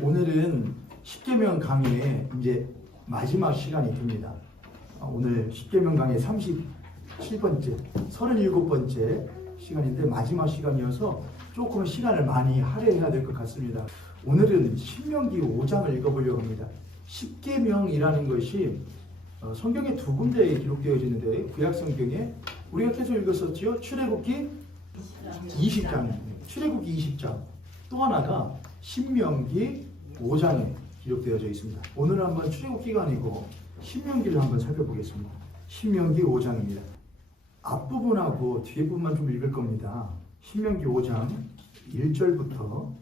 오늘은 십계명 강의 이제 마지막 시간이 됩니다. 오늘 십계명 강의 37번째, 37번째 시간인데 마지막 시간이어서 조금 시간을 많이 할애해야 될 것 같습니다. 오늘은 신명기 5장을 읽어보려고 합니다. 십계명이라는 것이 성경에 두 군데에 기록되어 있는데 구약성경에 우리가 계속 읽었었지요. 출애굽기 20장, 출애굽기 20장, 또 하나가 신명기 5장에 기록되어져 있습니다. 오늘은 한번 출애굽기가 아니고 신명기를 한번 살펴보겠습니다. 신명기 5장입니다. 앞부분하고 뒤부분만 좀 읽을 겁니다. 신명기 5장 1절부터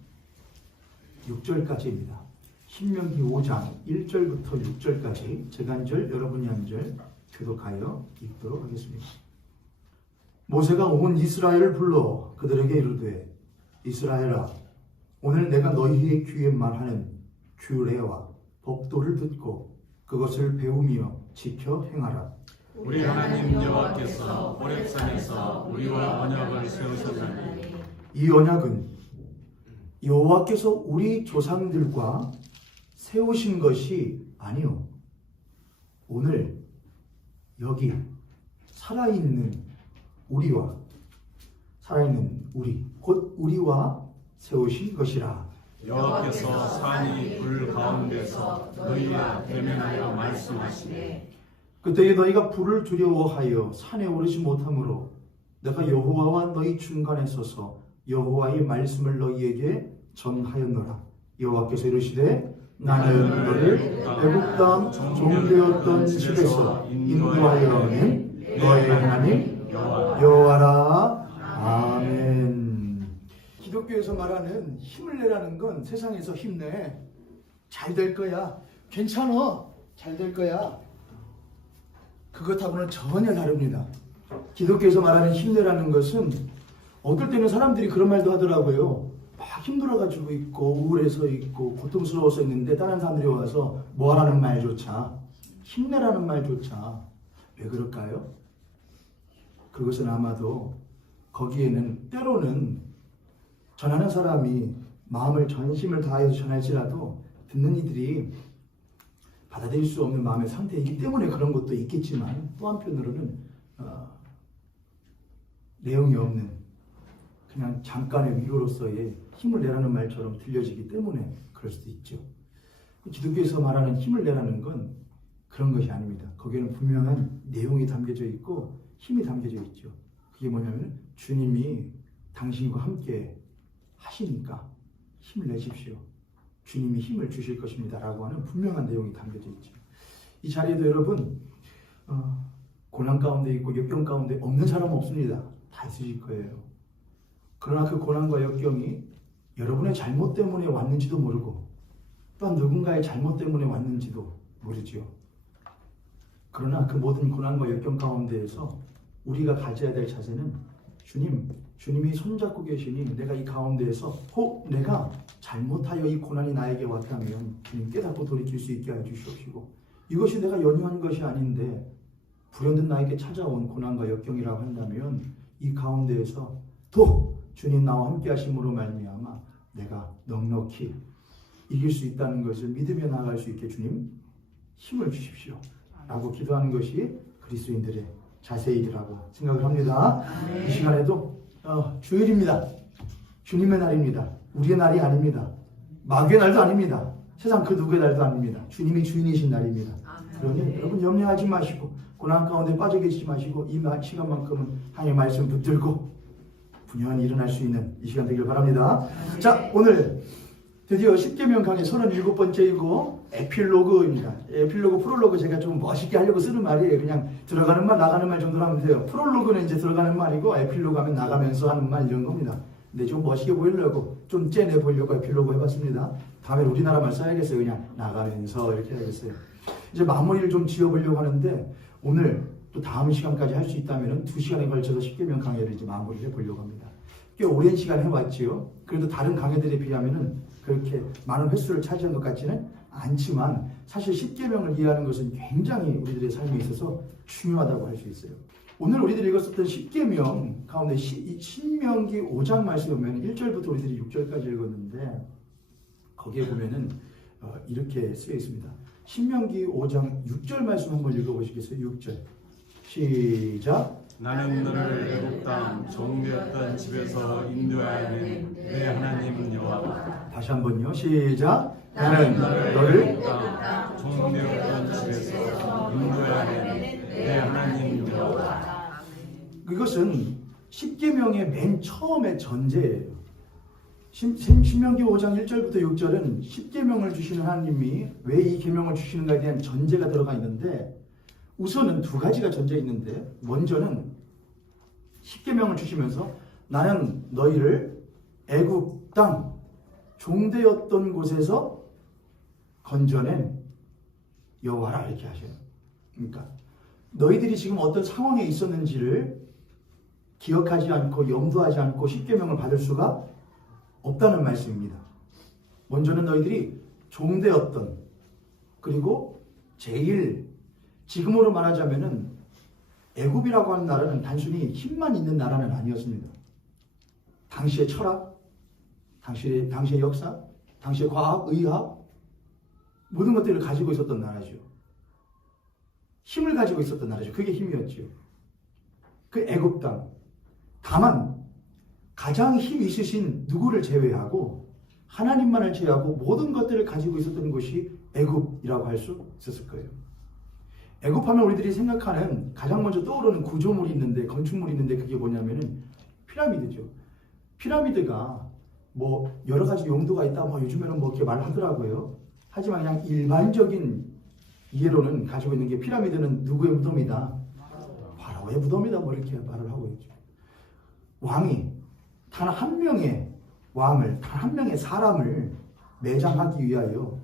6절까지입니다. 신명기 5장 1절부터 6절까지 제가 한 절, 여러분이 한 절 교독하여 읽도록 하겠습니다. 모세가 온 이스라엘을 불러 그들에게 이르되 이스라엘아, 오늘 내가 너희의 귀에 말하는 규례와 법도를 듣고 그것을 배우며 지켜 행하라. 우리 하나님 여호와께서 호렙산에서 우리와 언약을 세우셨나니 이 언약은 여호와께서 우리 조상들과 세우신 것이 아니요, 오늘 여기 살아있는 우리, 곧 우리와 세우신 것이라. 여호와께서 산이 불 가운데서 너희와 대면하여 말씀하시되 그때에 너희가 불을 두려워하여 산에 오르지 못하므로 내가 여호와와 너희 중간에 서서 여호와의 말씀을 너희에게 전하였노라. 여호와께서 이르시되 나는 너를 애굽 땅 종되었던 집에서 인도하여오는 너희 하나님 여호와라. 아멘. 기독교에서 말하는 힘을 내라는 건 세상에서 힘내, 잘 될 거야, 괜찮아, 잘 될 거야, 그것하고는 전혀 다릅니다. 기독교에서 말하는 힘내라는 것은 어떨 때는 사람들이 그런 말도 하더라고요. 막 힘들어가지고 있고 우울해서 있고 고통스러워서 있는데 다른 사람들이 와서 뭐하라는 말조차, 힘내라는 말조차 왜 그럴까요? 그것은 아마도 거기에는 때로는 전하는 사람이 마음을 전심을 다해서 전할지라도 듣는 이들이 받아들일 수 없는 마음의 상태이기 때문에 그런 것도 있겠지만, 또 한편으로는 내용이 없는 그냥 잠깐의 위로로서의 힘을 내라는 말처럼 들려지기 때문에 그럴 수도 있죠. 기독교에서 말하는 힘을 내라는 건 그런 것이 아닙니다. 거기에는 분명한 내용이 담겨져 있고 힘이 담겨져 있죠. 그게 뭐냐면 주님이 당신과 함께 하시니까 힘을 내십시오, 주님이 힘을 주실 것입니다 라고 하는 분명한 내용이 담겨져 있죠. 이 자리에도 여러분 고난 가운데 있고 역경 가운데 없는 사람은 없습니다. 다 있으실 거예요. 그러나 그 고난과 역경이 여러분의 잘못 때문에 왔는지도 모르고 또한 누군가의 잘못 때문에 왔는지도 모르죠. 그러나 그 모든 고난과 역경 가운데에서 우리가 가져야 될 자세는 주님이 손잡고 계시니 내가 이 가운데에서 혹 내가 잘못하여 이 고난이 나에게 왔다면 주님 깨닫고 돌이킬 수 있게 해주시옵시고, 이것이 내가 연유한 것이 아닌데 불현듯 나에게 찾아온 고난과 역경이라고 한다면 이 가운데에서 또 주님 나와 함께 하심으로 말미암아 내가 넉넉히 이길 수 있다는 것을 믿으며 나아갈 수 있게 주님 힘을 주십시오 라고 기도하는 것이 그리스도인들의 자세이라고 생각을 합니다. 이 시간에도 주일입니다. 주님의 날입니다. 우리의 날이 아닙니다. 마귀의 날도 아닙니다. 세상 그 누구의 날도 아닙니다. 주님이 주인이신 날입니다. 그러니 여러분 염려하지 마시고 고난 가운데 빠져 계시지 마시고 이 시간만큼은 하나님의 말씀 붙들고 분연히 일어날 수 있는 이 시간 되길 바랍니다. 자, 오늘 드디어 십계명 강의 37번째이고 에필로그입니다. 에필로그, 프롤로그 제가 좀 멋있게 하려고 쓰는 말이에요. 그냥 들어가는 말 나가는 말 정도로 하면 돼요. 프롤로그는 이제 들어가는 말이고 에필로그 하면 나가면서 하는 말 이런 겁니다. 근데 좀 멋있게 보이려고 좀 째내 보려고 에필로그 해봤습니다. 다음에 우리나라 말 써야겠어요. 그냥 나가면서 이렇게 해야겠어요. 이제 마무리를 좀 지어보려고 하는데 오늘 또 다음 시간까지 할 수 있다면 2시간에 걸쳐서 십계명 강의를 이제 마무리를 해보려고 합니다. 꽤 오랜 시간 해왔지요. 그래도 다른 강의들에 비하면은 그렇게 많은 횟수를 차지한 것 같지는 않지만 사실 십계명을 이해하는 것은 굉장히 우리들의 삶에 있어서 중요하다고 할 수 있어요. 오늘 우리들이 읽었었던 십계명 가운데 신명기 5장 말씀에 보면 1절부터 우리들이 6절까지 읽었는데 거기에 보면은 이렇게 쓰여 있습니다. 신명기 5장 6절 말씀 한번 읽어보시겠어요? 6절 시작. 나는 너를 애굽 땅 종되었던 집에서 인도하는 내 하나님 여호와. 다시 한번요. 시작. 나는 너를 애굽 땅 종되었던 집에서 인도하는 내 하나님 여호와. 이것은 십계명의 맨 처음의 전제예요. 신명기 5장 1절부터 6절은 십계명을 주시는 하나님이 왜 이 계명을 주시는가에 대한 전제가 들어가 있는데, 우선은 두 가지가 전제 있는데, 먼저는 십계명을 주시면서 나는 너희를 애굽 땅 종되었던 곳에서 건져낸 여호와라 이렇게 하셔요. 그러니까 너희들이 지금 어떤 상황에 있었는지를 기억하지 않고 염두하지 않고 십계명을 받을 수가 없다는 말씀입니다. 먼저는 너희들이 종되었던, 그리고 제일 지금으로 말하자면은 애굽이라고 하는 나라는 단순히 힘만 있는 나라는 아니었습니다. 당시의 철학, 당시의 역사, 당시의 과학, 의학, 모든 것들을 가지고 있었던 나라죠. 힘을 가지고 있었던 나라죠. 그게 힘이었죠. 그 애굽 땅. 다만 가장 힘 있으신 누구를 제외하고 하나님만을 제외하고 모든 것들을 가지고 있었던 곳이 애굽이라고 할 수 있었을 거예요. 애굽하면 우리들이 생각하는 가장 먼저 떠오르는 구조물이 있는데, 건축물이 있는데, 그게 뭐냐면은 피라미드죠. 피라미드가 뭐 여러 가지 용도가 있다, 뭐 요즘에는 뭐 이렇게 말하더라고요. 하지만 그냥 일반적인 이해로는 가지고 있는 게 피라미드는 누구의 무덤이다? 바로의 무덤이다, 뭐 이렇게 말을 하고 있죠. 왕이 단 한 명의 왕을, 단 한 명의 사람을 매장하기 위하여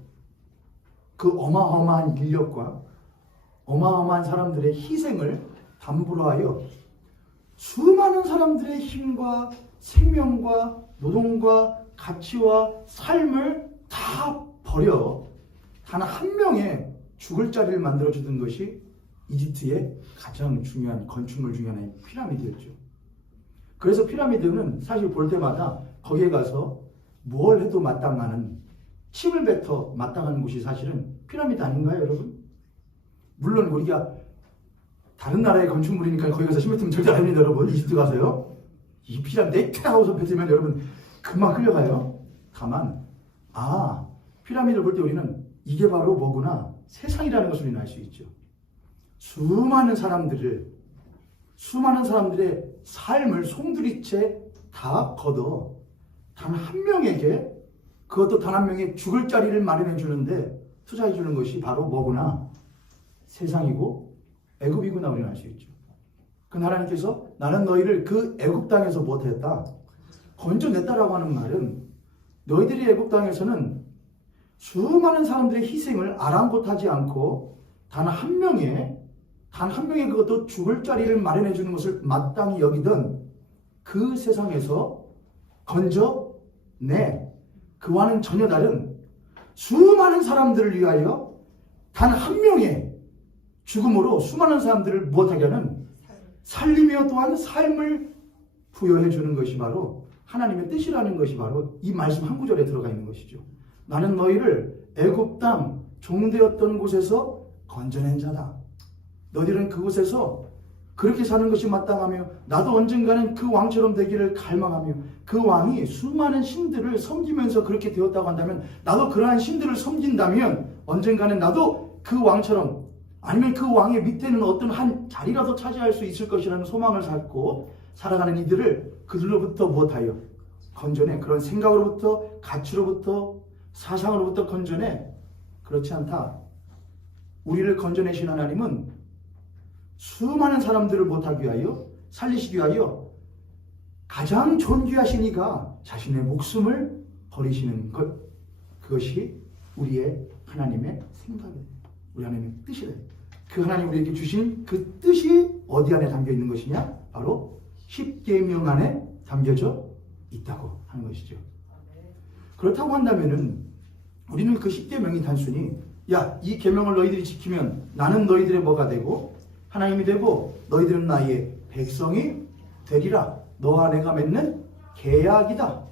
그 어마어마한 인력과 어마어마한 사람들의 희생을 담보로 하여 수많은 사람들의 힘과 생명과 노동과 가치와 삶을 다 버려 단 한 명의 죽을 자리를 만들어주던 것이 이집트의 가장 중요한 건축물 중에 하나인 피라미드였죠. 그래서 피라미드는 사실 볼 때마다 거기에 가서 뭘 해도 마땅하는, 침을 뱉어 마땅한 곳이 사실은 피라미드 아닌가요, 여러분? 물론 우리가 다른 나라의 건축물이니까 거기 가서 침 뱉으면 절대 안 됩니다, 여러분. 이집트 가서요. 이 피라미드 하고서 뱉으면 여러분 금방 끌려가요. 다만 피라미드를 볼 때 우리는 이게 바로 뭐구나, 세상이라는 것을 우리는 알 수 있죠. 수많은 사람들의 삶을 송두리째 다 걷어 단 한 명에게, 그것도 단 한 명의 죽을 자리를 마련해 주는데 투자해 주는 것이 바로 뭐구나, 세상이고 애굽이구나 우리는 알 수 있죠. 그 하나님께서 나는 너희를 그 애굽 땅에서 못했다, 건져냈다라고 하는 말은 너희들이 애굽 땅에서는 수많은 사람들의 희생을 아랑곳하지 않고 단 한 명의 그것도 죽을 자리를 마련해 주는 것을 마땅히 여기던 그 세상에서 건져내, 그와는 전혀 다른 수많은 사람들을 위하여 단 한 명의 죽음으로 수많은 사람들을 무엇하게 하는, 살리며 또한 삶을 부여해 주는 것이 바로 하나님의 뜻이라는 것이 바로 이 말씀 한 구절에 들어가 있는 것이죠. 나는 너희를 애굽 땅 종되었던 곳에서 건져낸 자다. 너희들은 그곳에서 그렇게 사는 것이 마땅하며 나도 언젠가는 그 왕처럼 되기를 갈망하며, 그 왕이 수많은 신들을 섬기면서 그렇게 되었다고 한다면, 나도 그러한 신들을 섬긴다면 언젠가는 나도 그 왕처럼, 아니면 그 왕의 밑에는 어떤 한 자리라도 차지할 수 있을 것이라는 소망을 갖고 살아가는 이들을 그들로부터 무엇하여 건져내, 그런 생각으로부터, 가치로부터, 사상으로부터 건져내. 그렇지 않다. 우리를 건져내신 하나님은 수많은 사람들을 못하기 위하여, 살리시기 위하여 가장 존귀하신 이가 자신의 목숨을 버리시는 것, 그것이 우리의 하나님의 생각이에요. 우리 하나님의 뜻이래요. 그 하나님 우리에게 주신 그 뜻이 어디 안에 담겨 있는 것이냐? 바로 십계명 안에 담겨져 있다고 하는 것이죠. 그렇다고 한다면은 우리는 그 십계명이 단순히 이 계명을 너희들이 지키면 나는 너희들의 뭐가 되고 하나님이 되고 너희들은 나의 백성이 되리라, 너와 내가 맺는 계약이다,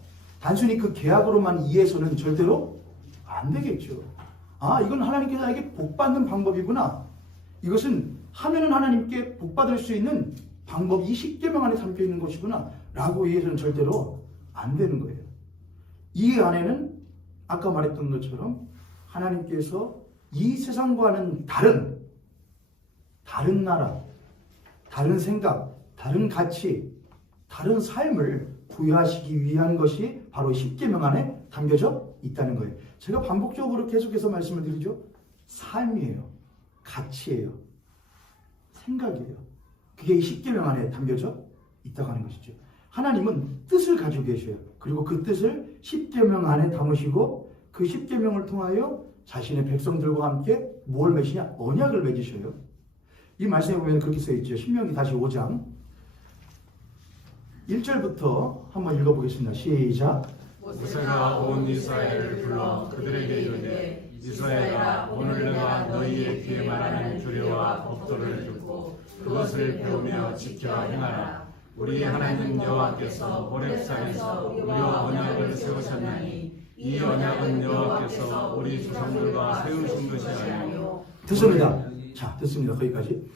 단순히 그 계약으로만 이해해서는 절대로 안 되겠죠. 아, 이건 하나님께서 나에게 복 받는 방법이구나. 이것은 하면은 하나님께 복 받을 수 있는 방법이 이 십계명 안에 담겨 있는 것이구나 라고 이해해서는 절대로 안 되는 거예요. 이 안에는 아까 말했던 것처럼 하나님께서 이 세상과는 다른 나라, 다른 생각, 다른 가치, 다른 삶을 부여하시기 위한 것이 바로 십계명 안에 담겨져 있다는 거예요. 제가 반복적으로 계속해서 말씀을 드리죠. 삶이에요. 가치예요. 생각이에요. 그게 이 십계명 안에 담겨져 있다고 하는 것이죠. 하나님은 뜻을 가지고 계셔요. 그리고 그 뜻을 십계명 안에 담으시고 그 십계명을 통하여 자신의 백성들과 함께 뭘 맺으냐? 언약을 맺으셔요. 이 말씀에 보면 그렇게 써 있죠. 신명기 다시 5장 1절부터 한번 읽어보겠습니다. 시작. 모세가 온 이스라엘을 불러 그들에게 이르되 이스라엘아 오늘 내가 너희의 귀에 말하는 규례와 법도를 듣고 그것을 배우며 지켜 행하라. 우리 하나님 여호와께서 호렙산에서 우리와 언약을 세우셨나니 이 언약은 여호와께서 우리 조상들과 세우신 것이 아니요. 됐습니다. 자, 됐습니다. 거기까지.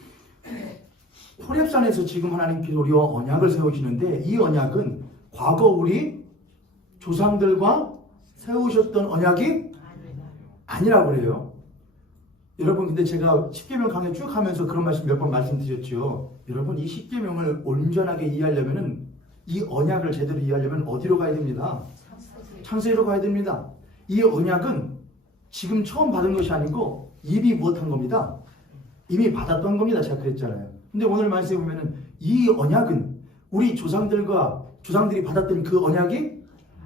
호렙산에서 지금 하나님께서 우리와 언약을 세우시는데 이 언약은 과거 우리 조상들과 세우셨던 언약이 아니라고 그래요. 여러분, 근데 제가 십계명 강의 쭉 하면서 그런 말씀 몇 번 말씀드렸죠. 여러분, 이 십계명을 온전하게 이해하려면은 이 언약을 제대로 이해하려면 어디로 가야 됩니다? 창세기로 가야 됩니다. 이 언약은 지금 처음 받은 것이 아니고 이미 무엇한 겁니다. 이미 받았던 겁니다. 제가 그랬잖아요. 근데 오늘 말씀에 보면은 이 언약은 우리 조상들이 받았던 그 언약이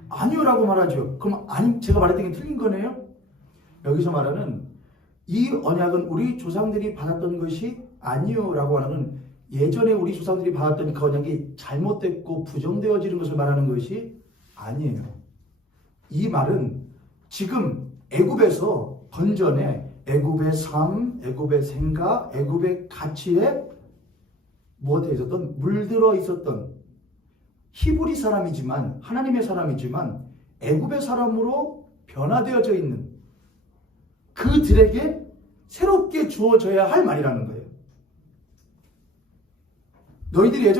아니요라고 말하죠. 그럼 아니, 제가 말했던 게 틀린 거네요? 여기서 말하는 이 언약은 우리 조상들이 받았던 것이 아니요라고 하는 예전에 우리 조상들이 받았던 그 언약이 잘못됐고 부정되어지는 것을 말하는 것이 아니에요. 이 말은 지금 애굽에서 건전에 애굽의 삶, 애굽의 생각, 애굽의 가치에 무엇에 있었던 물들어 있었던 히브리 사람이지만 하나님의 사람이지만 애굽의 사람으로 변화되어져 있는 그들에게 새롭게 주어져야 할 말이라는 거예요. 너희들이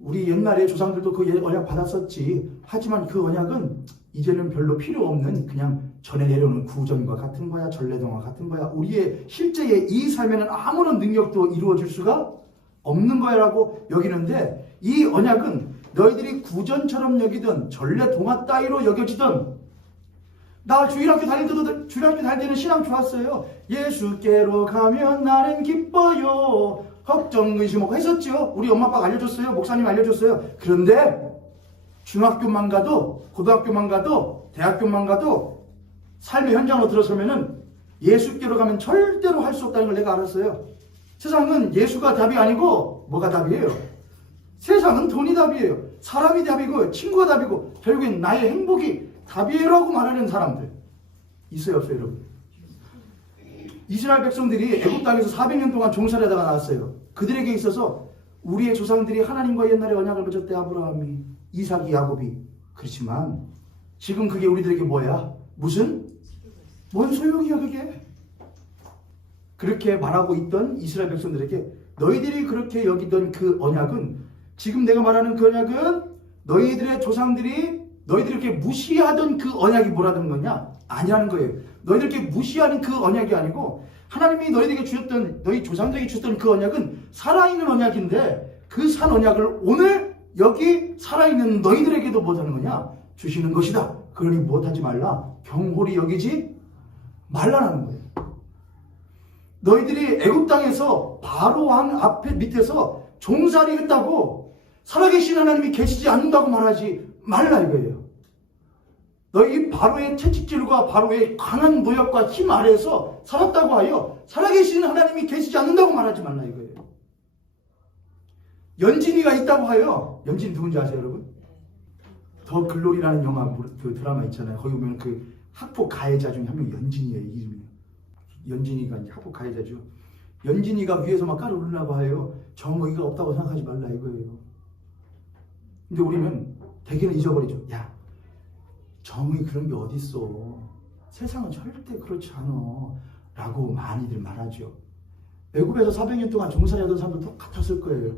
우리 옛날에 조상들도 그 언약 받았었지. 하지만 그 언약은 이제는 별로 필요 없는 그냥 전에 내려오는 구전과 같은 거야, 전래동화 같은 거야. 우리의 실제의 이 삶에는 아무런 능력도 이루어질 수가 없는 거야라고 여기는데 이 언약은 너희들이 구전처럼 여기든 전래동화 따위로 여겨지든 나 주일학교 다닐 때는 신앙 좋았어요. 예수께로 가면 나는 기뻐요. 걱정 의심 없고 했었죠. 우리 엄마 아빠가 알려줬어요. 목사님 알려줬어요. 그런데 중학교만 가도 고등학교만 가도 대학교만 가도 삶의 현장으로 들어서면은 예수께로 가면 절대로 할 수 없다는 걸 내가 알았어요. 세상은 예수가 답이 아니고 뭐가 답이에요? 세상은 돈이 답이에요. 사람이 답이고 친구가 답이고 결국엔 나의 행복이 답이라고 말하는 사람들 있어요, 없어요, 여러분? 이스라엘 백성들이 애굽 땅에서 400년 동안 종살이하다가 나왔어요. 그들에게 있어서 우리의 조상들이 하나님과 옛날에 언약을 맺었대. 아브라함이, 이삭이, 야곱이. 그렇지만 지금 그게 우리들에게 뭐야? 뭔 소용이야 그게? 그렇게 말하고 있던 이스라엘 백성들에게 너희들이 그렇게 여기던 그 언약은 지금 내가 말하는 그 언약은 너희들의 조상들이 너희들이 이렇게 무시하던 그 언약이 뭐라는 거냐? 아니라는 거예요. 너희들 이렇게 무시하는 그 언약이 아니고 하나님이 너희들에게 주셨던 너희 조상들에게 주셨던 그 언약은 살아있는 언약인데 그 산 언약을 오늘 여기 살아있는 너희들에게도 뭐하는 거냐? 주시는 것이다. 그러니 못하지 말라. 경홀히 여기지 말라는 거예요. 너희들이 애굽 땅에서 바로 왕 앞에 밑에서 종살이 했다고 살아계신 하나님이 계시지 않는다고 말하지 말라 이거예요. 너희 바로의 채찍질과 바로의 강한 노역과 힘 아래에서 살았다고 하여 살아계신 하나님이 계시지 않는다고 말하지 말라 이거예요. 연진이가 있다고 하여, 연진이 누군지 아세요 여러분? 더 글로리라는 영화 그 드라마 있잖아요. 거기 보면 그 학폭 가해자 중에 한 명이 연진이에요. 이름이. 연진이가 이제 학폭 가해자죠. 연진이가 위에서 막 깔아오르려고 하여 정의가 없다고 생각하지 말라 이거예요. 근데 우리는 대개는 잊어버리죠. 야, 정의 그런 게 어딨어. 세상은 절대 그렇지 않아 라고 많이들 말하죠. 애굽에서 400년 동안 종살이하던 사람도 똑같았을 거예요.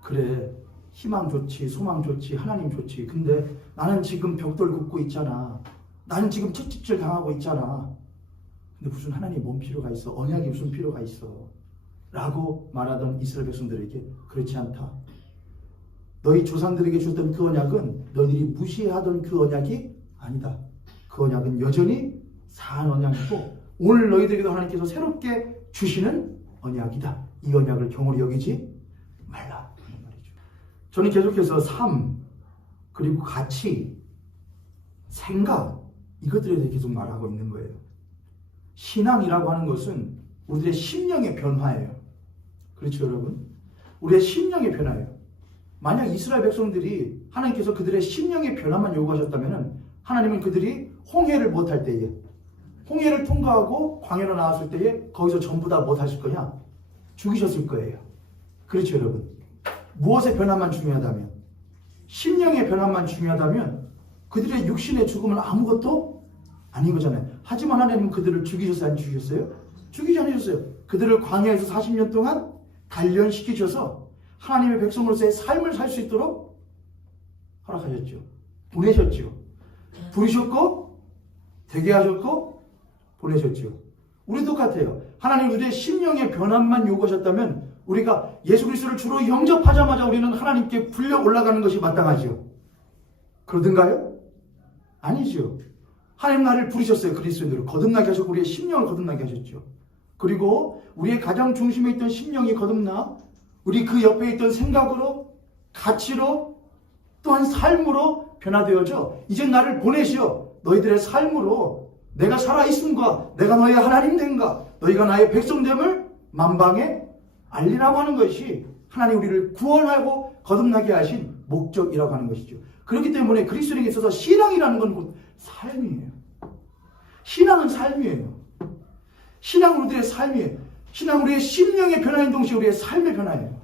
그래, 희망 좋지, 소망 좋지, 하나님 좋지. 근데 나는 지금 벽돌 굽고 있잖아. 나는 지금 채찍질 당하고 있잖아. 근데 무슨 하나님 뭔 필요가 있어? 언약이 무슨 필요가 있어? 라고 말하던 이스라엘 백성들에게 그렇지 않다. 너희 조상들에게 줬던 그 언약은 너희들이 무시하던 그 언약이 아니다. 그 언약은 여전히 사한 언약이고 오늘 너희들에게도 하나님께서 새롭게 주시는 언약이다. 이 언약을 경홀히 여기지 말라. 저는 계속해서 삶, 그리고 가치, 생각, 이것들에 대해 계속 말하고 있는 거예요. 신앙이라고 하는 것은 우리들의 심령의 변화예요. 그렇죠, 여러분? 우리의 심령의 변화예요. 만약 이스라엘 백성들이 하나님께서 그들의 심령의 변화만 요구하셨다면 하나님은 그들이 홍해를 못할 때에, 홍해를 통과하고 광야로 나왔을 때에 거기서 전부 다 못하실 거냐? 죽이셨을 거예요. 그렇죠, 여러분? 무엇의 변화만 중요하다면, 심령의 변화만 중요하다면 그들의 육신의 죽음은 아무것도 아닌 거잖아요. 하지만 하나님은 그들을 죽이셨어요? 안 죽이셨어요? 죽이지 않으셨어요. 그들을 광야에서 40년 동안 단련시키셔서 하나님의 백성으로서의 삶을 살 수 있도록 허락하셨죠. 보내셨죠. 부르셨고 되게 하셨고 보내셨죠. 우리도 똑같아요. 하나님 우리의 심령의 변화만 요구하셨다면 우리가 예수 그리스도를 주로 영접하자마자 우리는 하나님께 굴려 올라가는 것이 마땅하죠. 그러든가요? 아니죠. 하나님 나를 부르셨어요. 그리스도인으로 거듭나게 하셨고 우리의 심령을 거듭나게 하셨죠. 그리고 우리의 가장 중심에 있던 심령이 거듭나 우리 그 옆에 있던 생각으로, 가치로, 또한 삶으로 변화되어져 이제 나를 보내시어 너희들의 삶으로 내가 살아있음과 내가 너희의 하나님 됨과 너희가 나의 백성됨을 만방에 알리라고 하는 것이 하나님 우리를 구원하고 거듭나게 하신 목적이라고 하는 것이죠. 그렇기 때문에 그리스도인에게 있어서 신앙이라는 건 곧 삶이에요. 신앙은 삶이에요. 신앙은 우리들의 삶이에요. 신앙은 우리의 심령의 변화인 동시에 우리의 삶의 변화예요.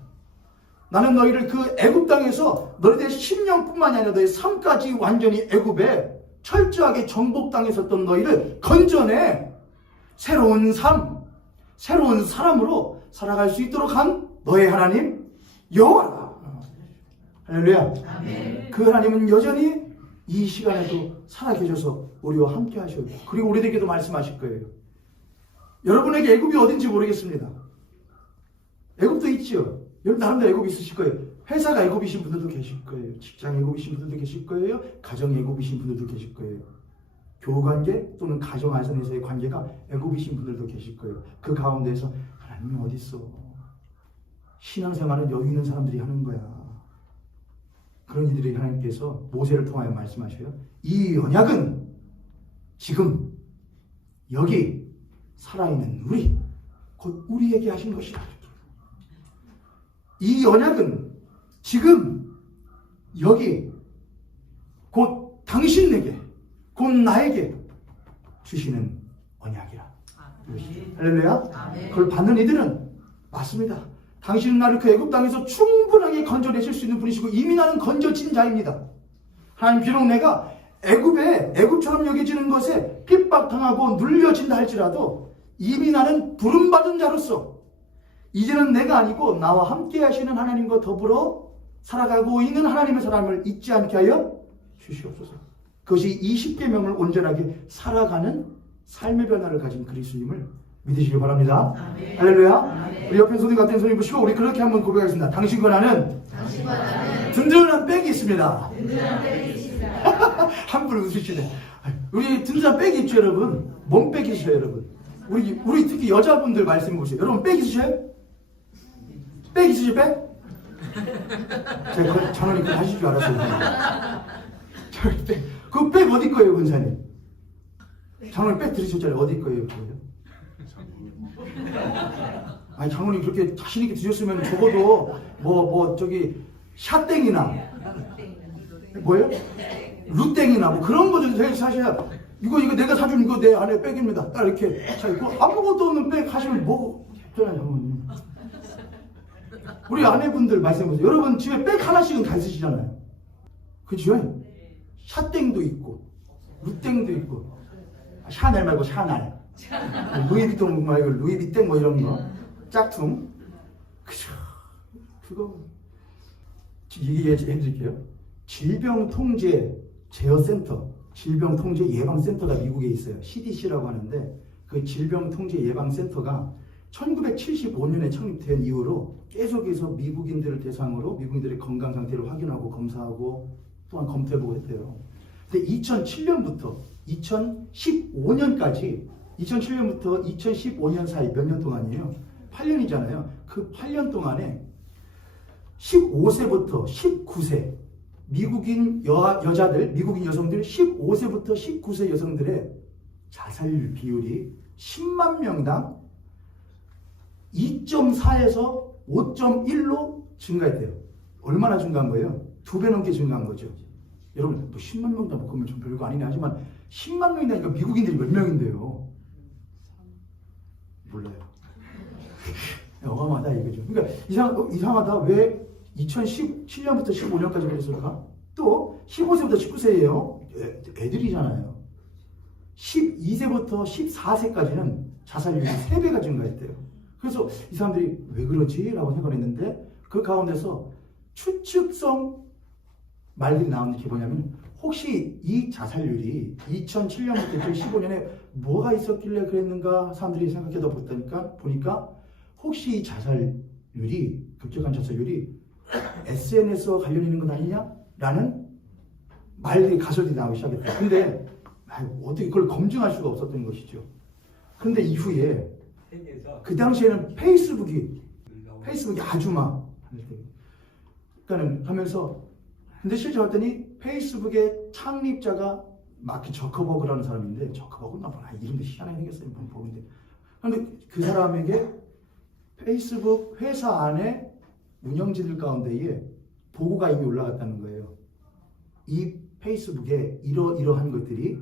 나는 너희를 그 애굽 땅에서 너희들의 심령뿐만이 아니라 너희의 삶까지 완전히 애굽에 철저하게 정복당했었던 너희를 건져내 새로운 삶, 새로운 사람으로 살아갈 수 있도록 한 너의 하나님 여호와라. 할렐루야. 아멘. 그 하나님은 여전히 이 시간에도 살아계셔서 우리와 함께 하셔요. 그리고 우리에게도 말씀하실 거예요. 여러분에게 애굽이 어딘지 모르겠습니다. 애굽도 있죠. 여러분 나름대로 애굽이 있으실 거예요. 회사가 애굽이신 분들도 계실 거예요. 직장 애굽이신 분들도 계실 거예요. 가정 애굽이신 분들도 계실 거예요. 교우관계 또는 가정 안에서의 관계가 애굽이신 분들도 계실 거예요. 그 가운데에서 하나님이 어디 있어? 신앙생활은 여유 있는 사람들이 하는 거야. 그런 이들이 하나님께서 모세를 통하여 말씀하셔요. 이 언약은 지금 여기 살아있는 우리, 곧 우리에게 하신 것이다. 이 언약은 지금 여기 곧 당신에게, 곧 나에게 주시는 언약이라. 할렐루야. 그걸 받는 이들은 맞습니다. 당신은 나를 그 애굽 땅에서 충분하게 건져내실 수 있는 분이시고 이미 나는 건져진 자입니다. 하나님 비록 내가 애굽처럼 여겨지는 것에 핍박당하고 눌려진다 할지라도 이미 나는 부름받은 자로서 이제는 내가 아니고 나와 함께 하시는 하나님과 더불어 살아가고 있는 하나님의 사람을 잊지 않게 하여 주시옵소서. 그것이 20계명을 온전하게 살아가는 삶의 변화를 가진 그리스도님을 믿으시기 바랍니다. 아멘. 할렐루야. 아멘. 우리 옆에 손이 같은 손이 보시고 우리 그렇게 한번 고백하겠습니다. 당신과 나는 든든한 백이 있습니다. 한 분 웃으시네. 우리 든든한 백이 있죠, 여러분. 뭔 백이 있어요, 여러분? 우리 특히 여자분들 말씀 보세요. 여러분 백 있으셔요? 백 있으셔요, 백? 제가 장로님 그거 하실 줄 알았어요. 그 백 어디 거예요, 권사님? 장로님 백 들으셨잖아요. 어디 거예요, 그거요? 아니 장로님 그렇게 자신 있게 드셨으면 적어도 저기 샷땡이나 뭐예요? 루땡이나 뭐 그런 거 좀 사셔야 이거 내가 사준 이거 내 안에 백입니다. 딱 이렇게 자 이거 아무것도 없는 백 하시면 뭐 있잖아요, 장로님. 우리 아내분들 말씀해보세요. 여러분 집에 백 하나씩은 다 있으시잖아요. 그죠? 샷땡도 있고 루땡도 있고 샤넬 말고 샤넬. 루이비통 말고 루이비땡 뭐 이런 거. 짝퉁. 그죠. 그거 얘기해 드릴게요. 질병통제제어센터, 질병통제예방센터가 미국에 있어요. CDC라고 하는데 그 질병통제예방센터가 1975년에 창립된 이후로 계속해서 미국인들을 대상으로 미국인들의 건강 상태를 확인하고 검사하고 또한 검토해보고 했대요. 근데 2007년부터 2015년까지 2007년부터 2015년 사이 몇 년 동안이에요. 8년이잖아요. 그 8년 동안에 15세부터 19세 미국인 여자들, 미국인 여성들 15세부터 19세 여성들의 자살률 비율이 10만 명당 2.4에서 5.1로 증가했대요. 얼마나 증가한 거예요? 2배 넘게 증가한 거죠. 여러분, 뭐 10만 명당 뭐 그러면 좀 별거 아니네 하지만 10만 명이니까 미국인들이 몇 명인데요? 몰라요. 어마어마하다 이거죠. 그러니까 이상하다. 왜 2017년부터 15년까지 그랬을까? 또 15세부터 19세예요. 애들이잖아요. 12세부터 14세까지는 자살률이 3배가 증가했대요. 그래서 이 사람들이 왜 그러지? 라고 생각을 했는데 그 가운데서 추측성 말들이 나오는 게 뭐냐면 혹시 이 자살률이 2007년부터 2015년에 뭐가 있었길래 그랬는가 사람들이 생각해다 보니까 혹시 이 자살률이 급격한 자살률이 SNS와 관련 있는 건 아니냐라는 말들이 가설이 나오기 시작했다. 근데 어떻게 그걸 검증할 수가 없었던 것이죠. 근데 이후에 그 당시에는 페이스북이 아주 막 그러니까는 하면서 근데 실제 봤더니 페이스북의 창립자가 마크 저커버그라는 사람인데 저커버그나 뭐나 이름도 희한하게 생겼어요. 보는데 그런데 그 사람에게 페이스북 회사 안에 운영진들 가운데에 보고가 이미 올라갔다는 거예요. 이 페이스북에 이러한 것들이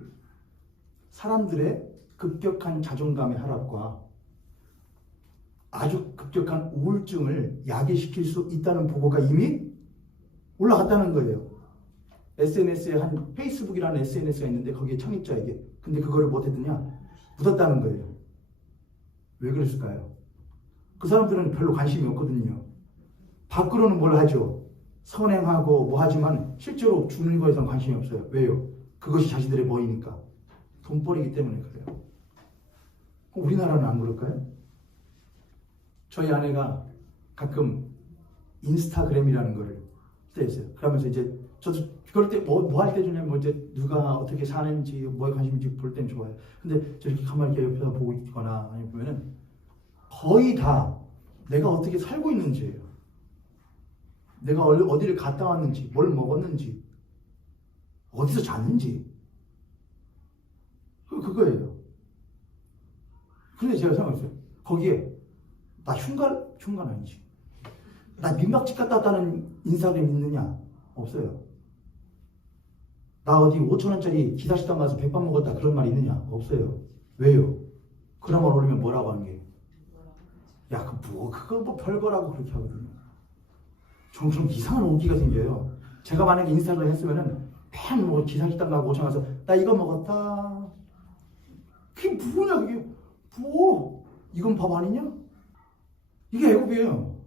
사람들의 급격한 자존감의 하락과 아주 급격한 우울증을 야기시킬 수 있다는 보고가 이미 올라갔다는 거예요. SNS에 한 페이스북이라는 SNS가 있는데 거기에 창립자에게 근데 그거를 못했더냐 묻었다는 거예요. 왜 그랬을까요? 그 사람들은 별로 관심이 없거든요. 밖으로는 뭘 하죠. 선행하고 뭐 하지만 실제로 주는 거에선 관심이 없어요. 왜요? 그것이 자신들의 뭐이니까. 돈벌이기 때문에 그래요. 우리나라는 안 그럴까요? 저희 아내가 가끔 인스타그램이라는 거를 했어요. 그러면서 이제 저도 그럴 때 뭐 할 때 중에 뭐 이제 누가 어떻게 사는지 뭐에 관심인지 볼 때는 좋아요. 근데 저렇게 가만히 이렇게 옆에서 보고 있거나 아니면 보면은 거의 다 내가 어떻게 살고 있는지예요. 내가 어디를 갔다 왔는지, 뭘 먹었는지, 어디서 잤는지 그거예요. 근데 제가 생각했어요. 거기에 나 흉간 아니지. 나 민박집 갔다 왔다는 인스타그램 있느냐? 없어요. 나 어디 5,000원짜리 기사식당 가서 백반 먹었다 그런 말 있느냐? 없어요. 왜요? 그런 말 올리면 뭐라고 하는 게? 야, 그거 뭐 별거라고 그렇게 하거든요. 좀 이상한 오기가 생겨요. 제가 만약에 인스타그램 했으면은 맨 뭐 기사식당 가고 5,000원 가서 나 이거 먹었다. 그게 뭐냐 그게? 뭐? 이건 밥 아니냐? 이게 애국이에요.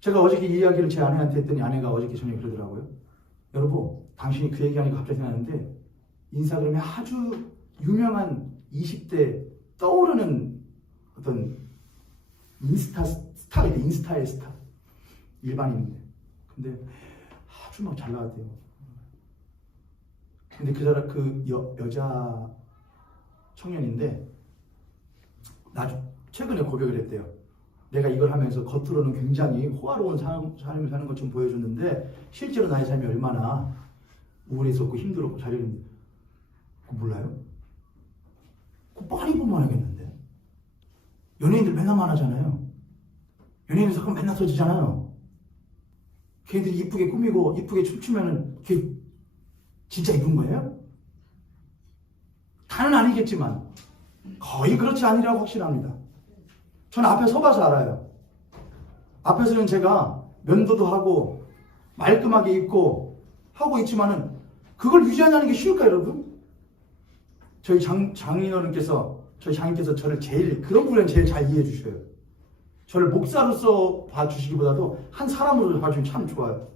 제가 어저께 이 이야기를 제 아내한테 했더니 아내가 어저께 저녁에 그러더라고요. 여러분, 당신이 그 얘기하니까 갑자기 생각나는데 인스타그램에 아주 유명한 20대 떠오르는 어떤 스타가 있대. 인스타의 스타. 일반인인데. 근데 아주 막 잘 나왔대요. 근데 그 사람, 여자 청년인데 최근에 고백을 했대요. 내가 이걸 하면서 겉으로는 굉장히 호화로운 삶을 사는 것처럼 보여줬는데 실제로 나의 삶이 얼마나 우울했었고 힘들었고 자려는데 몰라요? 그거 많이 보면 알겠는데. 연예인들 맨날 만하잖아요. 연예인들 사건 맨날 터지잖아요. 걔들이 이쁘게 꾸미고 이쁘게 춤추면은 그게 진짜 이쁜 거예요? 다는 아니겠지만 거의 그렇지 아니라고 확신합니다. 저는 앞에 서봐서 알아요. 앞에서는 제가 면도도 하고 말끔하게 입고 하고 있지만은 그걸 유지하는 게 쉬울까요, 여러분? 저희 장인어른께서 저희 장인께서 저를 그런 분은 제일 잘 이해해 주셔요. 저를 목사로서 봐주시기보다도 한 사람으로 봐주면 참 좋아요.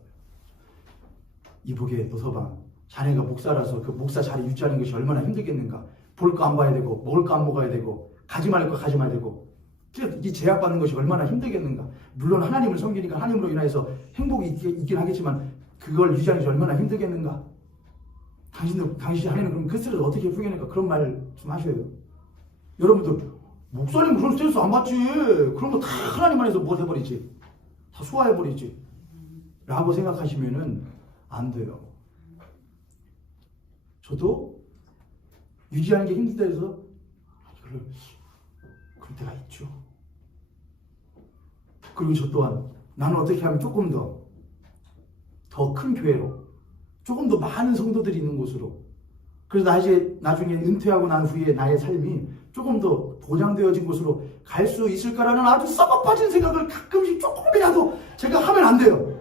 이보게 노서방, 자네가 목사라서 그 목사 자리 유지하는 것이 얼마나 힘들겠는가. 볼 거 안 봐야 되고 먹을 거 안 먹어야 되고 가지 말 거 가지 말아야 되고 이 제약받는 것이 얼마나 힘들겠는가. 물론 하나님을 섬기니까 하나님으로 인해서 행복이 있긴 하겠지만 그걸 유지하는 것이 얼마나 힘들겠는가. 당신 하나님은 그럼 그 스트레스 어떻게 풀겠는가. 그런 말 좀 하셔요. 여러분들 목사님 그런 스트레스 안 받지. 그런 거 다 하나님 안에서 뭐 해버리지. 다 소화해버리지. 라고 생각하시면은 안 돼요. 저도 유지하는 게 힘들다 해서 그럴 때가 있죠. 그리고 저 또한 나는 어떻게 하면 조금 더 큰 교회로 조금 더 많은 성도들이 있는 곳으로 그래서 나중에 은퇴하고 난 후에 나의 삶이 조금 더 보장되어진 곳으로 갈 수 있을까라는 아주 썩어 빠진 생각을 가끔씩 조금이라도 제가 하면 안 돼요.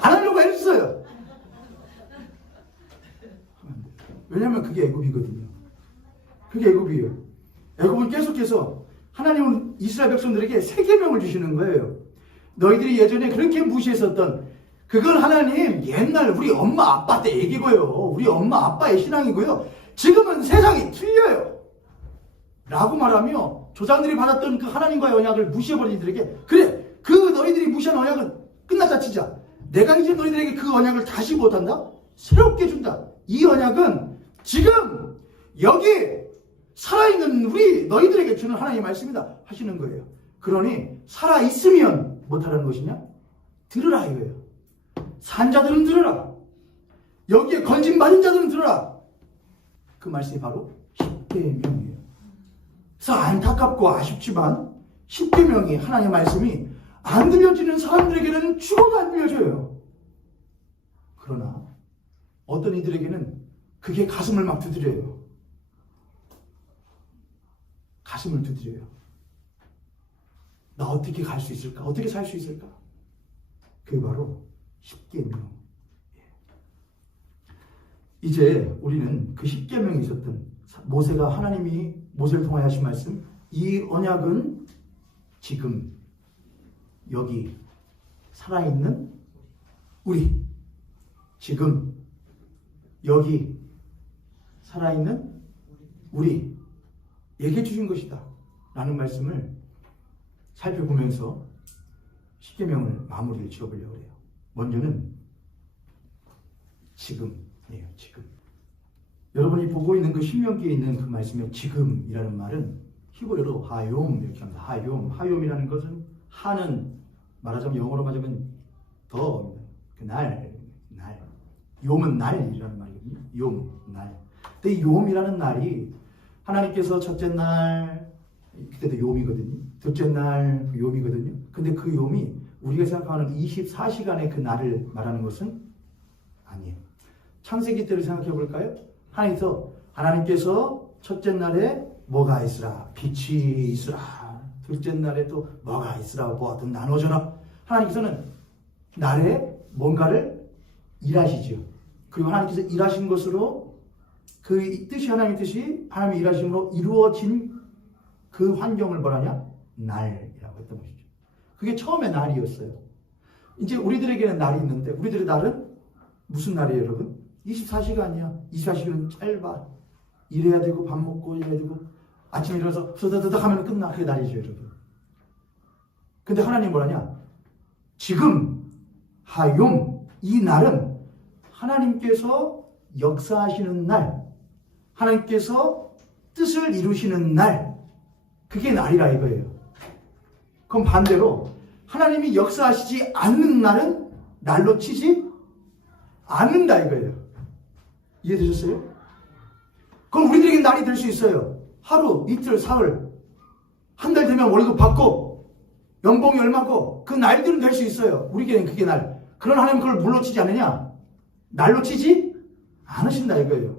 안 하려고 했어요. 왜냐하면 그게 애굽이거든요. 그게 애굽이에요. 애굽은 계속해서 하나님은 이스라엘 백성들에게 세 계명을 주시는 거예요. 너희들이 예전에 그렇게 무시했었던 그건 하나님 옛날 우리 엄마 아빠 때 얘기고요. 우리 엄마 아빠의 신앙이고요. 지금은 세상이 틀려요. 라고 말하며 조상들이 받았던 그 하나님과의 언약을 무시해버린 이들에게 그래 그 너희들이 무시한 언약은 끝났다 치자. 내가 이제 너희들에게 그 언약을 다시 못한다? 새롭게 준다. 이 언약은 지금 여기 살아있는 우리 너희들에게 주는 하나님의 말씀이다 하시는 거예요. 그러니 살아있으면 못하라는 것이냐? 들으라 이거예요. 산 자들은 들으라. 여기에 건진받은 자들은 들으라. 그 말씀이 바로 십계명이에요. 그래서 안타깝고 아쉽지만 십계명이 하나님의 말씀이 안 들려지는 사람들에게는 죽어도 안 들려져요. 그러나 어떤 이들에게는 그게 가슴을 막 두드려요. 가슴을 두드려요. 나 어떻게 갈 수 있을까? 어떻게 살 수 있을까? 그게 바로 십계명. 이제 우리는 그 십계명이 있었던 모세가 하나님이 모세를 통하여 하신 말씀 이 언약은 지금 여기 살아있는 우리 지금 여기 살아있는 우리 얘기해 주신 것이다 라는 말씀을 살펴보면서 십계명을 마무리를 지어보려고 해요. 먼저는 지금이에요. 지금. 여러분이 보고 있는 그 신명기에 있는 그 말씀에 지금이라는 말은 히브리어로 하욤 이렇게 합니다. 하욤. 하욤이라는 것은 하는 말하자면 영어로 말하자면 더 날. 욤은 날이라는 말이거든요. 욤, 날. 근데 이 욤이라는 날이 하나님께서 첫째 날 그때도 욤이거든요. 둘째 날 욤이거든요. 근데 그 욤이 우리가 생각하는 24시간의 그 날을 말하는 것은 아니에요. 창세기 때를 생각해 볼까요? 하나님께서 첫째 날에 뭐가 있으라? 빛이 있으라. 둘째 날에 또 뭐가 있으라? 뭐하든 나눠져라. 하나님께서는 날에 뭔가를 일하시죠. 그리고 하나님께서 일하신 것으로 그 뜻이 하나님의 뜻이 하나님의 일하심으로 이루어진 그 환경을 뭐라냐? 날이라고 했던 것이죠. 그게 처음에 날이었어요. 이제 우리들에게는 날이 있는데 우리들의 날은 무슨 날이에요, 여러분? 24시간이야. 24시간은 짧아. 일해야 되고 밥 먹고 일해야 되고 아침에 일어나서 서다다닥 하면 끝나. 그게 날이죠, 여러분. 근데 하나님 뭐라냐? 지금 하욤 이 날은 하나님께서 역사하시는 날, 하나님께서 뜻을 이루시는 날, 그게 날이라 이거예요. 그럼 반대로 하나님이 역사하시지 않는 날은 날로 치지 않는다 이거예요. 이해되셨어요? 그럼 우리들에게 날이 될 수 있어요. 하루, 이틀, 사흘, 한 달 되면 월급 받고 연봉이 얼마고 그 날들은 될 수 있어요. 우리에게는 그게 날. 그런 하나님 그걸 물로 치지 않느냐? 날로 치지 않으신다 이거예요.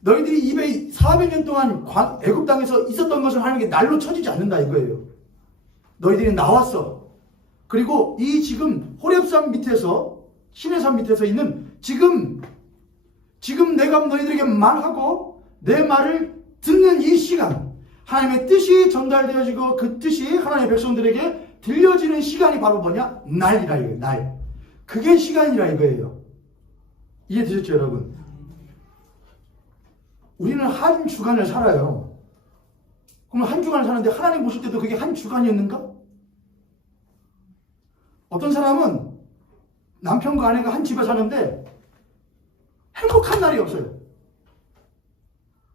너희들이 400년 동안 애굽 땅에서 있었던 것을 하나님께 날로 쳐지지 않는다 이거예요. 너희들이 나왔어. 그리고 이 지금 호렙산 밑에서 시내산 밑에서 있는 지금 내가 너희들에게 말하고 내 말을 듣는 이 시간, 하나님의 뜻이 전달되어지고 그 뜻이 하나님의 백성들에게 들려지는 시간이 바로 뭐냐? 날이라 이거예요. 날. 그게 시간이라 이거예요. 이해되셨죠, 여러분? 우리는 한 주간을 살아요. 그럼 한 주간을 사는데 하나님 보실 때도 그게 한 주간이었는가? 어떤 사람은 남편과 아내가 한 집에 사는데 행복한 날이 없어요.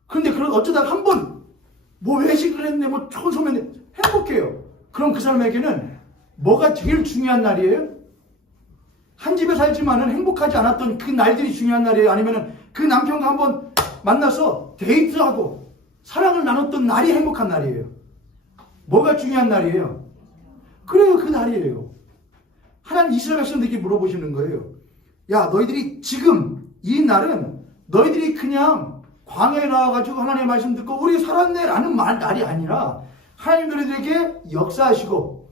그런데 어쩌다가 한 번 뭐 외식을 했네, 뭐 청소했네, 행복해요. 그럼 그 사람에게는 뭐가 제일 중요한 날이에요? 한 집에 살지만은 행복하지 않았던 그 날들이 중요한 날이에요? 아니면은 그 남편과 한번 만나서 데이트하고 사랑을 나눴던 날이 행복한 날이에요? 뭐가 중요한 날이에요? 그래요, 그 날이에요. 하나님 이스라엘 백성들에게 물어보시는 거예요. 야, 너희들이 지금 이 날은 너희들이 그냥 광야에 나와가지고 하나님의 말씀 듣고 우리 살았네 라는 날이 아니라 하나님 너희들에게 역사하시고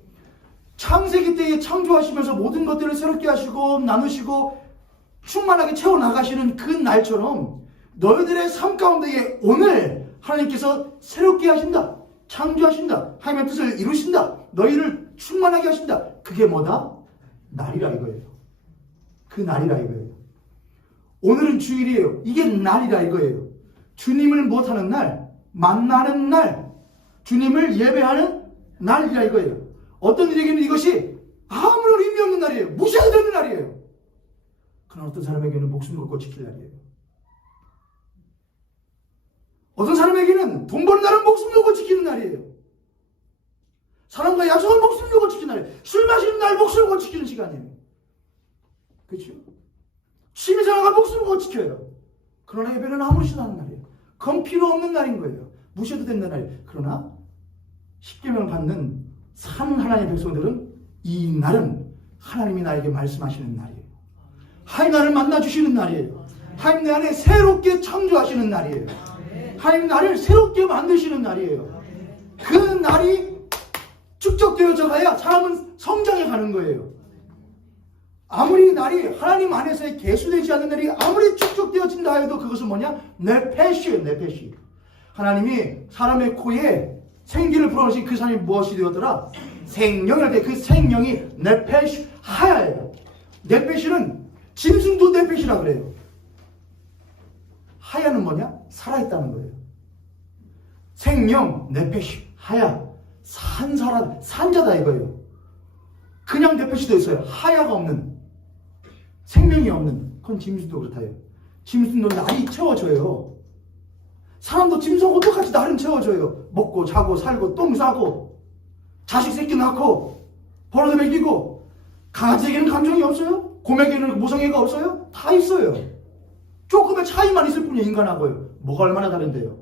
창세기 때에 창조하시면서 모든 것들을 새롭게 하시고 나누시고 충만하게 채워나가시는 그 날처럼 너희들의 삶 가운데에 오늘 하나님께서 새롭게 하신다, 창조하신다, 하나님의 뜻을 이루신다, 너희를 충만하게 하신다. 그게 뭐다? 날이라 이거예요. 그 날이라 이거예요. 오늘은 주일이에요. 이게 날이라 이거예요. 주님을 못하는 날, 만나는 날, 주님을 예배하는 날이라 이거예요. 어떤 이에게는 이것이 아무런 의미 없는 날이에요. 무시해도 되는 날이에요. 그러나 어떤 사람에게는 목숨 걸고 지킬 날이에요. 어떤 사람에게는 돈 버는 날은 목숨 걸고 지키는 날이에요. 사람과 약속은 목숨 걸고 지키는 날이에요. 술 마시는 날 목숨 걸고 지키는 시간이에요. 그렇죠? 취미생활과 목숨 걸고 지켜요. 그러나 예배는 아무렇지도 않은 날이에요. 그건 필요 없는 날인 거예요. 무시해도 된다는 날이에요. 그러나 십계명을 받는 산 하나님의 백성들은 이 날은 하나님이 나에게 말씀하시는 날이에요. 하나님 나를 만나주시는 날이에요. 하나님 내 안에 새롭게 창조하시는 날이에요. 하나님 나를 새롭게 만드시는 날이에요. 그 날이 축적되어져 가야 사람은 성장해 가는 거예요. 아무리 날이 하나님 안에서의 계수되지 않는 날이 아무리 축적되어진다 해도 그것은 뭐냐? 네페시예요. 네페시. 하나님이 사람의 코에 생기를 불어넣으신 그 사람이 무엇이 되었더라? 생명이랄 때 그 생명이 네페시 하야예요. 네페시는 짐승도 네페시라 그래요. 하야는 뭐냐? 살아있다는 거예요. 생명, 네페시, 하야, 산자다 이거예요. 그냥 네페시도 있어요. 하야가 없는, 생명이 없는, 그건 짐승도 그렇다요. 짐승도 날이 채워져요. 사람도 짐승하고 똑같이 날은 채워져요. 먹고 자고 살고 똥 싸고 자식 새끼 낳고 벌어도 먹이고. 강아지에게는 감정이 없어요? 곰에게는 모성애가 없어요? 다 있어요. 조금의 차이만 있을 뿐이에요. 인간하고요. 뭐가 얼마나 다른데요?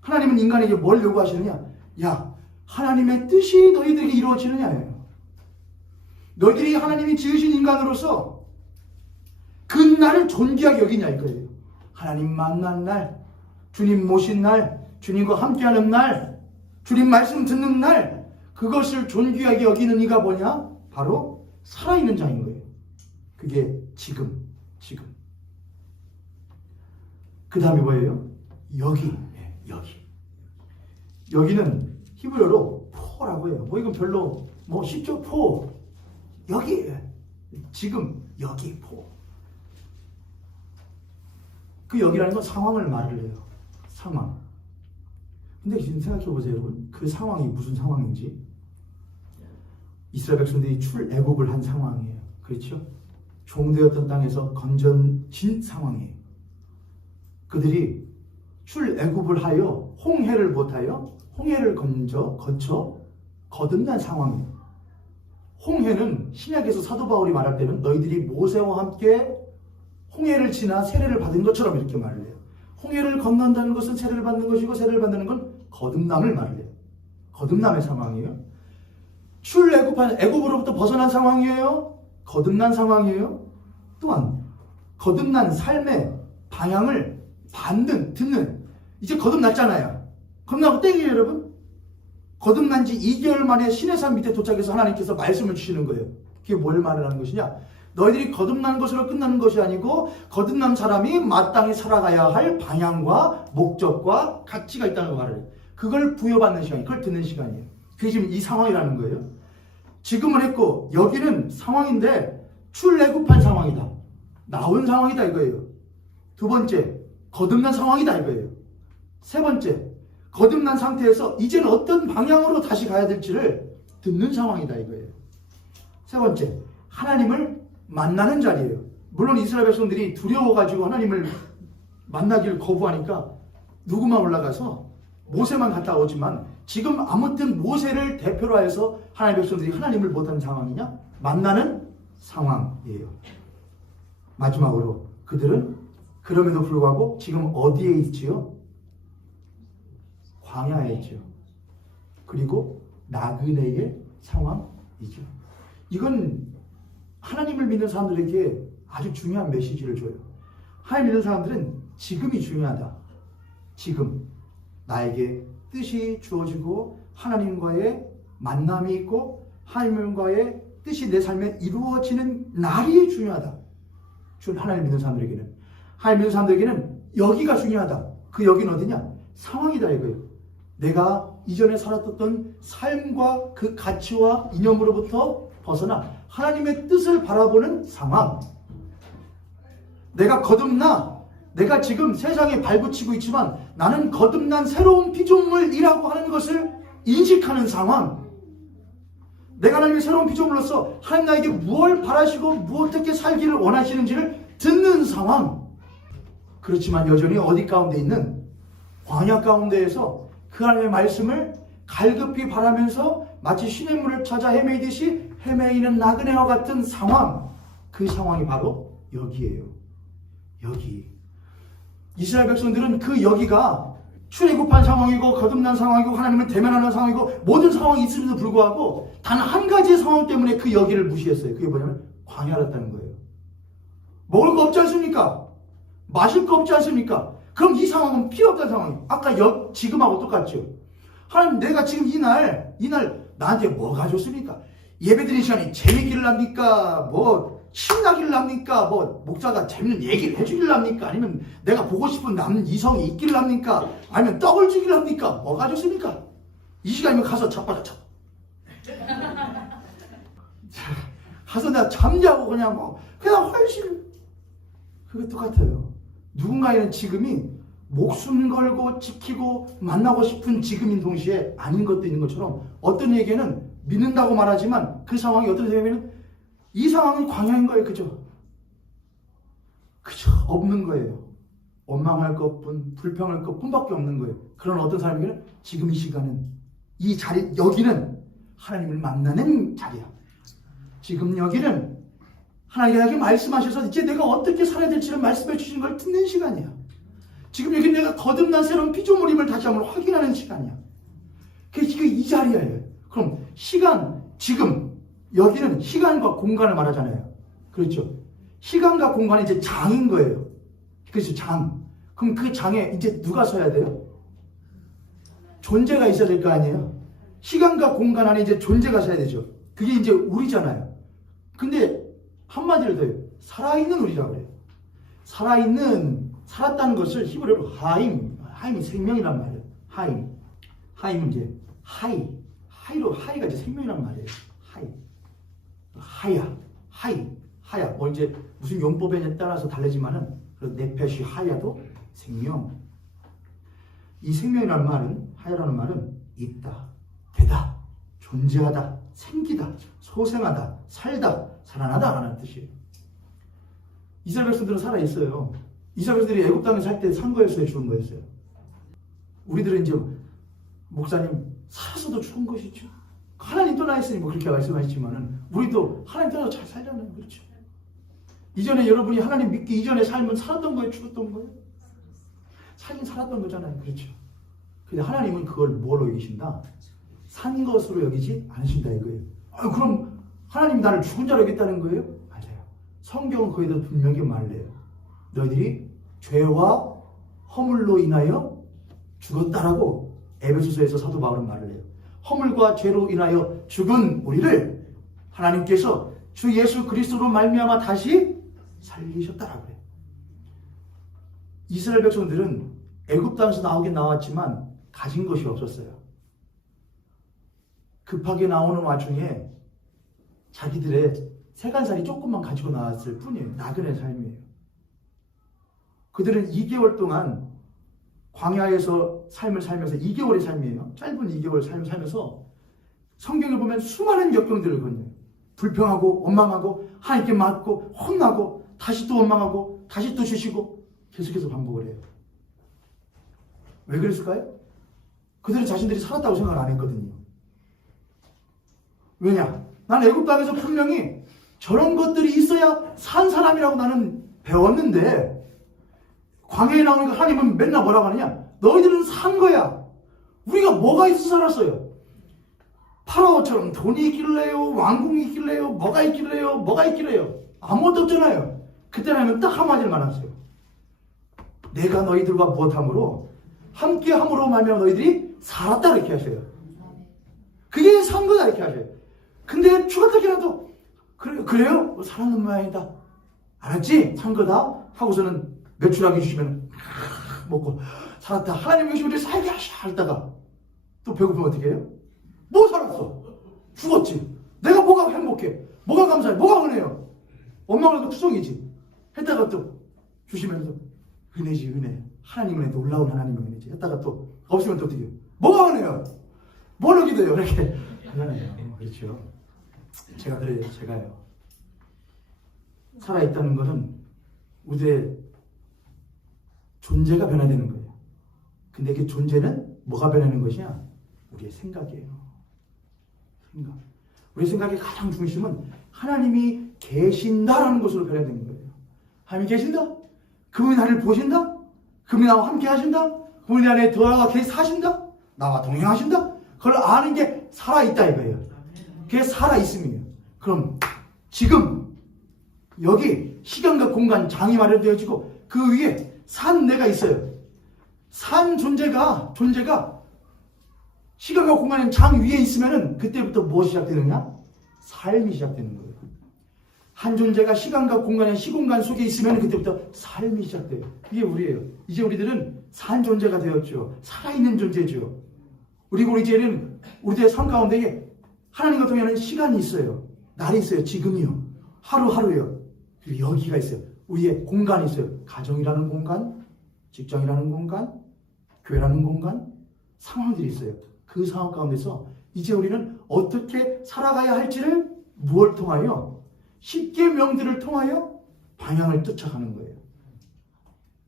하나님은 인간에게 뭘 요구하시느냐? 야, 하나님의 뜻이 너희들에게 이루어지느냐예요. 너희들이 하나님이 지으신 인간으로서 그 날을 존귀하게 여기냐 이거예요. 하나님 만난 날, 주님 모신 날, 주님과 함께하는 날, 주님 말씀 듣는 날, 그것을 존귀하게 여기는 이가 뭐냐? 바로 살아있는 자인 거예요. 그게 지금. 그 다음에 뭐예요? 여기. 여기는 히브리어로 포라고 해요. 뭐 이건 별로 뭐 쉽죠? 포. 여기. 지금 여기 포. 그 여기라는 건 상황을 말을 해요. 상황. 근데 지금 생각해 보세요, 여러분. 그 상황이 무슨 상황인지. 이스라엘 백성들이 출애굽을 한 상황이에요. 그렇죠? 종되었던 땅에서 건져진 상황이에요. 그들이 출애굽을 하여 홍해를 못하여 홍해를 거쳐 거듭난 상황이에요. 홍해는 신약에서 사도 바울이 말할 때는 너희들이 모세와 함께 홍해를 지나 세례를 받은 것처럼 이렇게 말을 해요. 홍해를 건넌다는 것은 세례를 받는 것이고 세례를 받는 건 거듭남을 말을 해요. 거듭남의 상황이에요. 출애굽한 애굽으로부터 벗어난 상황이에요. 거듭난 상황이에요. 또한 거듭난 삶의 방향을 듣는 이제 거듭났잖아요. 거듭나고 땡이에요, 여러분. 거듭난 지 2개월 만에 시내산 밑에 도착해서 하나님께서 말씀을 주시는 거예요. 그게 뭘 말하는 것이냐? 너희들이 거듭난 것으로 끝나는 것이 아니고 거듭난 사람이 마땅히 살아가야 할 방향과 목적과 가치가 있다는 거 말을 해요. 그걸 부여받는 시간이에요. 그걸 듣는 시간이에요. 그게 지금 이 상황이라는 거예요. 지금은 했고 여기는 상황인데 출애굽한 상황이다. 나온 상황이다 이거예요. 두 번째, 거듭난 상황이다 이거예요. 세 번째, 거듭난 상태에서 이제는 어떤 방향으로 다시 가야 될지를 듣는 상황이다 이거예요. 세 번째, 하나님을 만나는 자리예요. 물론 이스라엘 백성들이 두려워가지고 하나님을 만나기를 거부하니까 누구만 올라가서 모세만 갔다 오지만 지금 아무튼 모세를 대표로 해서 하나님의 백성들이 하나님을 못하는 상황이냐? 만나는 상황이에요. 마지막으로 그들은 그럼에도 불구하고 지금 어디에 있지요? 광야에 있죠. 그리고 나그네의 상황이죠. 이건 하나님을 믿는 사람들에게 아주 중요한 메시지를 줘요. 하나님 믿는 사람들은 지금이 중요하다. 지금 나에게 뜻이 주어지고 하나님과의 만남이 있고 하나님과의 뜻이 내 삶에 이루어지는 날이 중요하다. 하나님 믿는 사람들에게는. 하나님 믿는 사람들에게는 여기가 중요하다. 그 여기는 어디냐? 상황이다 이거예요. 내가 이전에 살았던 삶과 그 가치와 이념으로부터 벗어나 하나님의 뜻을 바라보는 상황. 내가 거듭나, 내가 지금 세상에 발붙이고 있지만 나는 거듭난 새로운 피조물이라고 하는 것을 인식하는 상황. 내가 하나님의 새로운 피조물로서 하나님 나에게 무엇을 바라시고 어떻게 살기를 원하시는지를 듣는 상황. 그렇지만 여전히 어디 가운데 있는 광야 가운데에서 그 하나님의 말씀을 갈급히 바라면서 마치 신의 물을 찾아 헤매이듯이 헤매이는 나그네와 같은 상황. 그 상황이 바로 여기예요. 여기. 이스라엘 백성들은 그 여기가 출애굽한 상황이고 거듭난 상황이고 하나님을 대면하는 상황이고 모든 상황이 있음에도 불구하고 단 한 가지의 상황 때문에 그 여기를 무시했어요. 그게 뭐냐면 광야였다는 거예요. 먹을 거 없지 않습니까? 마실 거 없지 않습니까? 그럼 이 상황은 필요 없다는 상황이에요. 아까 지금하고 똑같죠. 하나님 내가 지금 이날 나한테 뭐가 좋습니까? 예배드리는 시간이 재밌기를 합니까? 신나기를 합니까? 목사가 재밌는 얘기를 해주기를 합니까? 아니면 내가 보고 싶은 남 이성이 있기를 합니까? 아니면 떡을 주기를 합니까? 뭐가 좋습니까? 이 시간이면 가서 자빠져. 가서 내가 잠자고 그냥 훨씬 그게 똑같아요. 누군가에는 지금이 목숨 걸고 지키고 만나고 싶은 지금인 동시에 아닌 것도 있는 것처럼 어떤 얘기는 믿는다고 말하지만 그 상황이 어떤 생각이면 이 상황은 광야인 거예요. 그죠? 없는 거예요. 원망할 것뿐, 불평할 것뿐밖에 없는 거예요. 그런 어떤 사람에게는 지금 이 시간은, 이 자리, 여기는 하나님을 만나는 자리야. 지금 여기는 하나님에게 말씀하셔서 이제 내가 어떻게 살아야 될지를 말씀해 주시는 걸 듣는 시간이야. 지금 여기 내가 거듭난 새로운 피조물임을 다시 한번 확인하는 시간이야. 그게 이 자리예요. 그럼 시간, 지금 여기는 시간과 공간을 말하잖아요. 그렇죠? 시간과 공간이 이제 장인 거예요. 그렇죠? 장. 그럼 그 장에 이제 누가 서야 돼요? 존재가 있어야 될 거 아니에요? 시간과 공간 안에 이제 존재가 서야 되죠. 그게 이제 우리잖아요. 근데 한마디로 더요. 살아있는 우리라고 그래요. 살았다는 것을 히브리어로 하임이 생명이란 말이에요. 하임은 이제 하이가 이제 생명이란 말이에요. 하야. 이제 무슨 용법에 따라서 다르지만은 네페시 하야도 생명. 이 생명이라는 말은, 하야라는 말은 있다, 되다, 존재하다, 생기다, 소생하다, 살다, 살아나다라는 뜻이에요. 이스라엘 백성들은 살아 있어요. 이스라엘 백성들이 애굽 땅에 살 때 산 거였어요, 죽은 거였어요? 우리들은 이제 목사님 살아서도 죽은 것이죠. 하나님 떠나 있으니 그렇게 말씀하시지만은 우리도 하나님 떠나서 잘 살잖아요. 그렇죠? 이전에 여러분이 하나님 믿기 이전에 삶은 살았던 거예요, 죽었던 거예요? 살긴 살았던 거잖아요. 그렇죠? 근데 하나님은 그걸 뭐로 여기신다? 산 것으로 여기지 않으신다 이거예요. 그럼 하나님이 나를 죽은 자로 여겼다는 거예요? 맞아요. 성경은 거기다 분명히 말해요. 너희들이 죄와 허물로 인하여 죽었다라고 에베소서에서 사도 바울은 말을 해요. 허물과 죄로 인하여 죽은 우리를 하나님께서 주 예수 그리스도로 말미암아 다시 살리셨다라고 해요. 이스라엘 백성들은 애굽 땅에서 나오긴 나왔지만 가진 것이 없었어요. 급하게 나오는 와중에 자기들의 세간살이 조금만 가지고 나왔을 뿐이에요. 나그네 삶이에요. 그들은 2개월 동안 광야에서 삶을 살면서 2개월의 삶이에요. 짧은 2개월 삶을 살면서 성경을 보면 수많은 역경들을 건너요. 불평하고 원망하고 하나님께 맞고 혼나고 다시 또 원망하고 다시 또 주시고 계속해서 반복을 해요. 왜 그랬을까요? 그들은 자신들이 살았다고 생각을 안 했거든요. 왜냐? 난 애굽 땅에서 분명히 저런 것들이 있어야 산 사람이라고 나는 배웠는데 광야에 나오니까 하나님은 맨날 뭐라고 하느냐? 너희들은 산 거야. 우리가 뭐가 있어서 살았어요? 파라오처럼 돈이 있길래요? 왕궁이 있길래요? 뭐가 있길래요? 뭐가 있길래요? 아무것도 없잖아요. 그때는 하면 딱 한마디를 말했어요. 내가 너희들과 무엇함으로 함께함으로 말미암아 너희들이 살았다 이렇게 하셔요. 그게 산 거다 이렇게 하셔요. 근데 추가적이라도 그래요? 살았는 모양이다. 알았지? 산 거다? 하고서는 매출하게 주시면 먹고 살았다. 하나님 계시 우리 살게 하시다가 또 배고프면 어떻게 해요? 뭐 살았어? 죽었지. 내가 뭐가 행복해? 뭐가 감사해? 뭐가 은혜요? 원망을 또 투성이지. 했다가 또 주시면서 은혜지 은혜. 하나님 은혜 놀라운 하나님 은혜지. 했다가 또 없으면 또 어떻게 해요? 뭐가 은혜요? 뭘로 기도해요? 이렇게 하잖아요. 그렇죠. 제가 그래요. 제가요. 살아있다는 것은 우리의 존재가 변화되는 거예요. 근데 그 존재는 뭐가 변하는 것이냐? 우리의 생각이에요. 생각. 우리 생각의 가장 중심은 하나님이 계신다라는 것으로 변화되는 거예요. 하나님이 계신다? 그분이 나를 보신다? 그분이 나와 함께 하신다? 그분이 내 안에 들어와 계시 사신다? 나와 동행하신다? 그걸 아는 게 살아있다 이거예요. 그게 살아있음이에요. 그럼 지금 여기 시간과 공간 장이 마련되어지고 그 위에 산 내가 있어요. 산 존재가 시간과 공간의 장 위에 있으면은 그때부터 무엇이 시작되느냐? 삶이 시작되는 거예요. 한 존재가 시간과 공간의 시공간 속에 있으면 그때부터 삶이 시작돼요. 이게 우리예요. 이제 우리들은 산 존재가 되었죠. 살아있는 존재죠. 그리고 이제는 우리들의 삶 가운데에 하나님과 통하는 시간이 있어요. 날이 있어요. 지금이요. 하루하루요. 그리고 여기가 있어요. 우리의 공간이 있어요. 가정이라는 공간, 직장이라는 공간, 교회라는 공간, 상황들이 있어요. 그 상황 가운데서 이제 우리는 어떻게 살아가야 할지를 무엇을 통하여? 십계명들을 통하여 방향을 쫓아가는 거예요.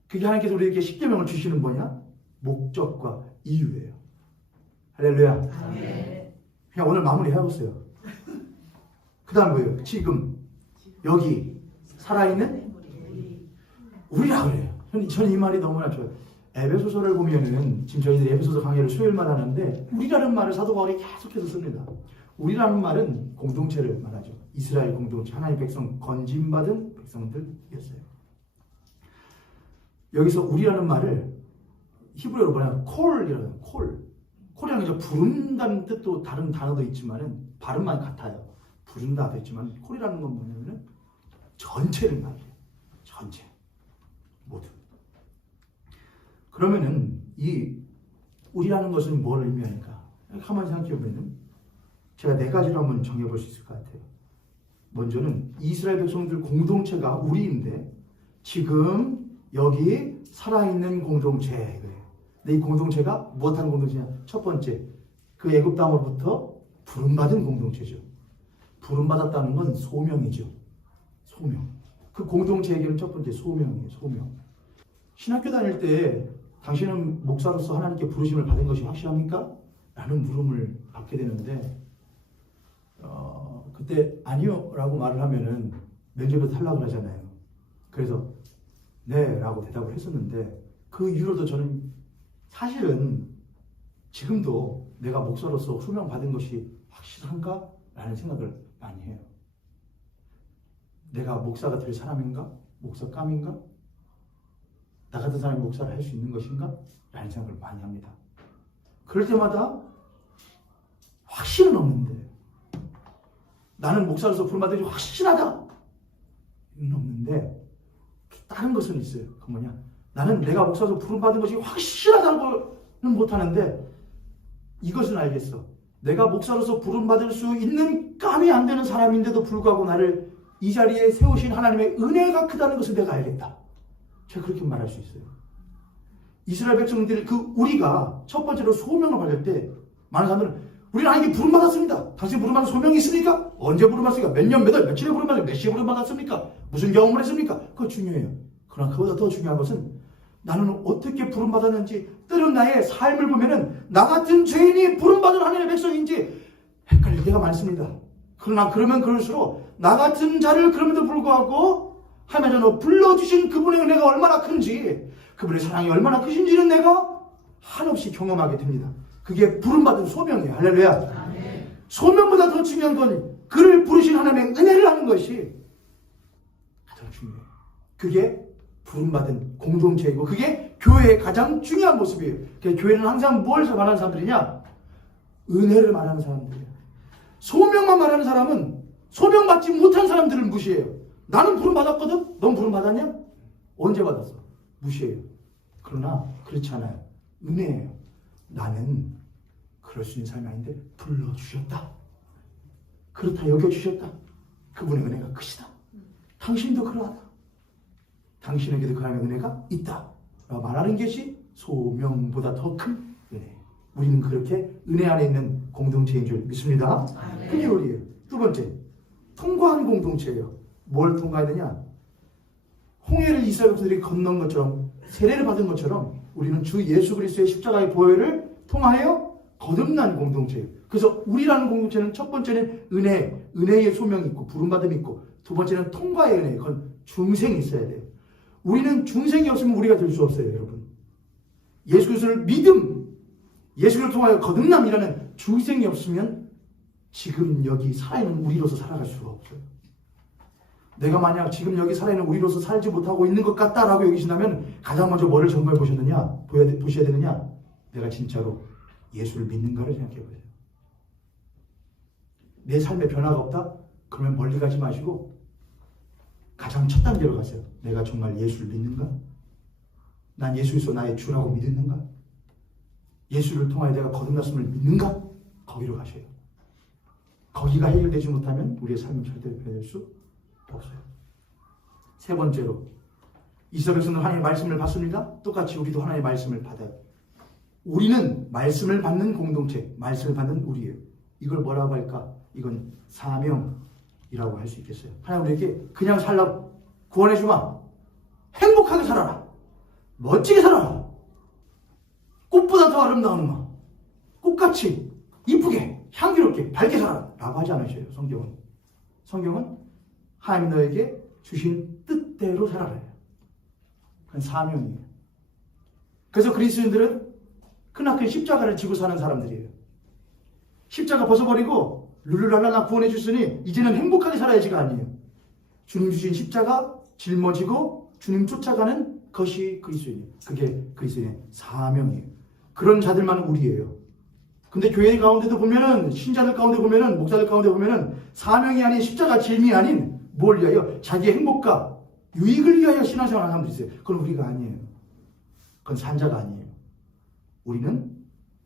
그게 하나님께서 우리에게 십계명을 주시는 뭐냐? 목적과 이유예요. 할렐루야. 아멘. 그냥 오늘 마무리 해보세요. 그 다음 뭐예요? 지금 여기 살아있는 우리라 그래요. 저는 이 말이 너무나 좋아요. 에베소서를 보면은 지금 저희들이 에베소서 강의를 수요일마다 하는데 우리라는 말을 사도 바울이 계속해서 씁니다. 우리라는 말은 공동체를 말하죠. 이스라엘 공동체, 하나님의 백성, 건짐받은 백성들이었어요. 여기서 우리라는 말을 히브리어로 뭐냐면 콜이라는 콜이라는 게 부른다는 뜻도 다른 단어도 있지만은 발음만 같아요. 부른다 됐지만 콜이라는 건 뭐냐면은 전체를 말해요. 전체 모두. 그러면은 이 우리라는 것은 뭘 의미하니까? 가만히 생각해 보면은 제가 4가지로 한번 정해볼 수 있을 것 같아요. 먼저는 이스라엘 백성들 공동체가 우리인데 지금 여기 살아있는 공동체. 근데 이 공동체가 무엇하는 공동체냐? 첫 번째, 그 애굽 땅으로부터 부름받은 공동체죠. 부름받았다는 건 소명이죠. 소명. 그 공동체에게는 첫 번째 소명이에요. 소명. 신학교 다닐 때 당신은 목사로서 하나님께 부르심을 받은 것이 확실합니까? 라는 물음을 받게 되는데 그때 아니요 라고 말을 하면은 면접에 탈락을 하잖아요. 그래서 네 라고 대답을 했었는데 그 이후로도 저는 사실은 지금도 내가 목사로서 소명받은 것이 확실한가? 라는 생각을 많이 해요. 내가 목사가 될 사람인가? 목사감인가? 나 같은 사람이 목사를 할 수 있는 것인가? 라는 생각을 많이 합니다. 그럴 때마다 확신은 없는데 나는 목사로서 부름받은 것이 확실하다. 이건 없는데 다른 것은 있어요. 그 뭐냐? 나는 내가 목사로서 부름받은 것이 확실하다고는 못하는데 이것은 알겠어. 내가 목사로서 부름받을 수 있는 감이 안 되는 사람인데도 불구하고 나를 이 자리에 세우신 하나님의 은혜가 크다는 것을 내가 알겠다. 제가 그렇게 말할 수 있어요. 이스라엘 백성들 우리가 첫 번째로 소명을 받을 때 많은 사람들은 우리는 하나님께 부름받았습니다. 당신 부름받은 소명이 있습니까? 언제 부름받았습니까? 몇 년, 몇 월, 며칠에 부름받았습니까? 몇 시에 부름받았습니까? 무슨 경험을 했습니까? 그거 중요해요. 그러나 그보다 더 중요한 것은 나는 어떻게 부름받았는지, 때론 나의 삶을 보면은 나 같은 죄인이 부름받은 하나님의 백성인지 헷갈릴 때가 많습니다. 그러나 그러면 그럴수록 나 같은 자를 그럼에도 불구하고 하나님께서 불러주신 그분의 은혜가 얼마나 큰지, 그분의 사랑이 얼마나 크신지는 내가 한없이 경험하게 됩니다. 그게 부름받은 소명이에요. 할렐루야. 아멘. 소명보다 더 중요한 건 그를 부르신 하나님의 은혜를 하는 것이 가장 중요해요. 그게 부름받은 공동체이고 그게 교회의 가장 중요한 모습이에요. 그러니까 교회는 항상 뭘 말하는 사람들이냐? 은혜를 말하는 사람들이에요. 소명만 말하는 사람은 소명받지 못한 사람들을 무시해요. 나는 부름받았거든? 넌 부름받았냐? 언제 받았어? 무시해요. 그러나 그렇지 않아요. 은혜예요. 나는 그럴 수 있는 삶이 아닌데 불러주셨다. 그렇다 여겨주셨다. 그분의 은혜가 크시다. 당신도 그러하다. 당신에게도 그 하나님의 은혜가 있다. 말하는 것이 소명보다 더 큰 은혜예요. 우리는 그렇게 은혜 안에 있는 공동체인 줄 믿습니다. 그게 우리예요. 두 번째, 통과한 공동체예요. 뭘 통과해야 되냐? 홍해를 이스라엘 백성들이 건넌 것처럼, 세례를 받은 것처럼 우리는 주 예수 그리스도의 십자가의 보혈을 통하여 거듭난 공동체예요. 그래서 우리라는 공동체는 첫 번째는 은혜의 소명이 있고 부름받음이 있고, 두 번째는 통과의 은혜, 그건 중생이 있어야 돼요. 우리는 중생이 없으면 우리가 될 수 없어요, 여러분. 예수 그리스도를 예수를 통하여 거듭남이라는 중생이 없으면 지금 여기 살아있는 우리로서 살아갈 수가 없어요. 내가 만약 지금 여기 살아있는 우리로서 살지 못하고 있는 것 같다라고 여기신다면 가장 먼저 뭐를 점검해 보셔야 되느냐? 내가 진짜로 예수를 믿는가를 생각해 보세요. 내 삶에 변화가 없다? 그러면 멀리 가지 마시고 가장 첫 단계로 가세요. 내가 정말 예수를 믿는가? 난 예수 그리스도 나의 주라고 믿는가? 예수를 통하여 내가 거듭났음을 믿는가? 거기로 가셔요. 거기가 해결되지 못하면 우리의 삶은 절대로 변할 수 없어요. 세 번째로, 이스라엘 백성은 하나님의 말씀을 받습니다. 똑같이 우리도 하나님의 말씀을 받아요. 우리는 말씀을 받는 공동체, 말씀을 받는 우리예요. 이걸 뭐라고 할까? 이건 사명이라고 할 수 있겠어요. 하나님 우리에게 그냥 살라고 구원해주마. 행복하게 살아라. 멋지게 살아라. 꽃보다 더 아름다운 마. 꽃같이 이쁘게 향기롭게 밝게 살아라 라고 하지 않으셔요. 성경은 하나님 너에게 주신 뜻대로 살아라. 그건 사명이에요. 그래서 그리스도인들은 크나큰 십자가를 지고 사는 사람들이에요. 십자가 벗어버리고 룰루랄라 구원해 줬으니 이제는 행복하게 살아야지가 아니에요. 주님 주신 십자가 짊어지고 주님 쫓아가는 것이 그리스도인이에요. 그게 그리스도인의 사명이에요. 그런 자들만 우리예요. 근데 교회 가운데도 보면은, 신자들 가운데 보면은, 목사들 가운데 보면은 사명이 아닌 십자가 짐이 아닌 뭘 위하여? 자기의 행복과 유익을 위하여 신앙생활하는 사람들이 있어요. 그건 우리가 아니에요. 그건 산자가 아니에요. 우리는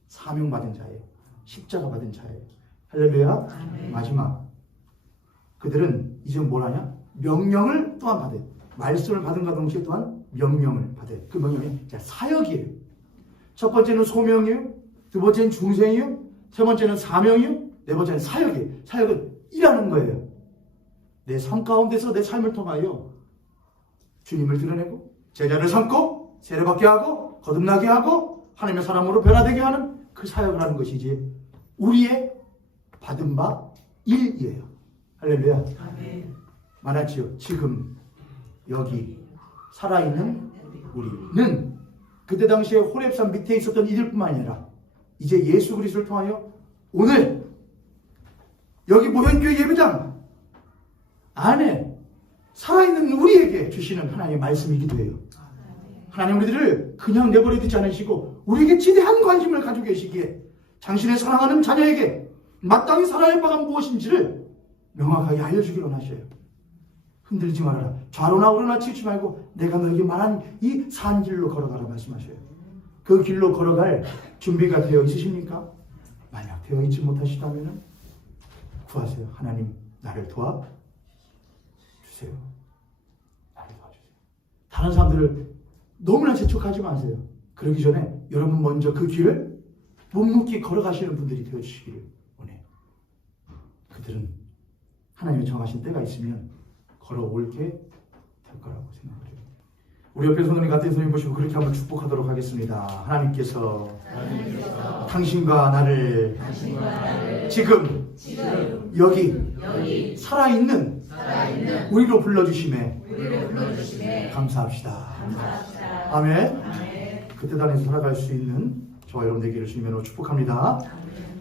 사명받은 자예요. 십자가 받은 자예요. 할렐루야. 마지막, 그들은 이제 뭘 하냐? 명령을 또한 받아요. 말씀을 받은 과 동시에 또한 명령을 받아요. 그 명령이 사역이에요. 첫 번째는 소명이에요. 두 번째는 중생이에요. 세 번째는 사명이에요. 네 번째는 사역이에요. 사역은 일하는 거예요. 내 삶 가운데서 내 삶을 통하여 주님을 드러내고 제자를 삼고 세례받게 하고 거듭나게 하고 하나님의 사람으로 변화되게 하는 그 사역을 하는 것이 이제 우리의 받은 바 일이에요. 할렐루야. 말하지요. 지금 여기 살아있는 우리는 그때 당시에 호렙산 밑에 있었던 이들뿐만 아니라 이제 예수 그리스도를 통하여 오늘 여기 모현교회 예배당 안에 살아있는 우리에게 주시는 하나님의 말씀이기도 해요. 하나님 우리들을 그냥 내버려 두지 않으시고 우리에게 지대한 관심을 가지고 계시기에 당신의 사랑하는 자녀에게 마땅히 살아야 할 바가 무엇인지를 명확하게 알려주기로 하셔요. 흔들지 말아라. 좌로나 우로나 치지 말고 내가 너에게 말한 이 산 길로 걸어가라 말씀하셔요. 그 길로 걸어갈 준비가 되어 있으십니까? 만약 되어 있지 못하시다면 구하세요. 하나님 나를 도와주세요. 나를 도와주세요. 다른 사람들을 너무나 재촉하지 마세요. 그러기 전에 여러분 먼저 그 길을 묵묵히 걸어가시는 분들이 되어주시기를 원해요. 그들은 하나님이 정하신 때가 있으면 걸어올게 될 거라고 생각해요. 우리 옆에 손을 같은 손님 보시고 그렇게 한번 축복하도록 하겠습니다. 하나님께서 당신과 나를 지금 여기 살아있는 우리로 불러주심에 감사합시다. 아멘. 그 뜻 안에서 살아갈 수 있는 저와 여러분 되기를 주님으로 축복합니다.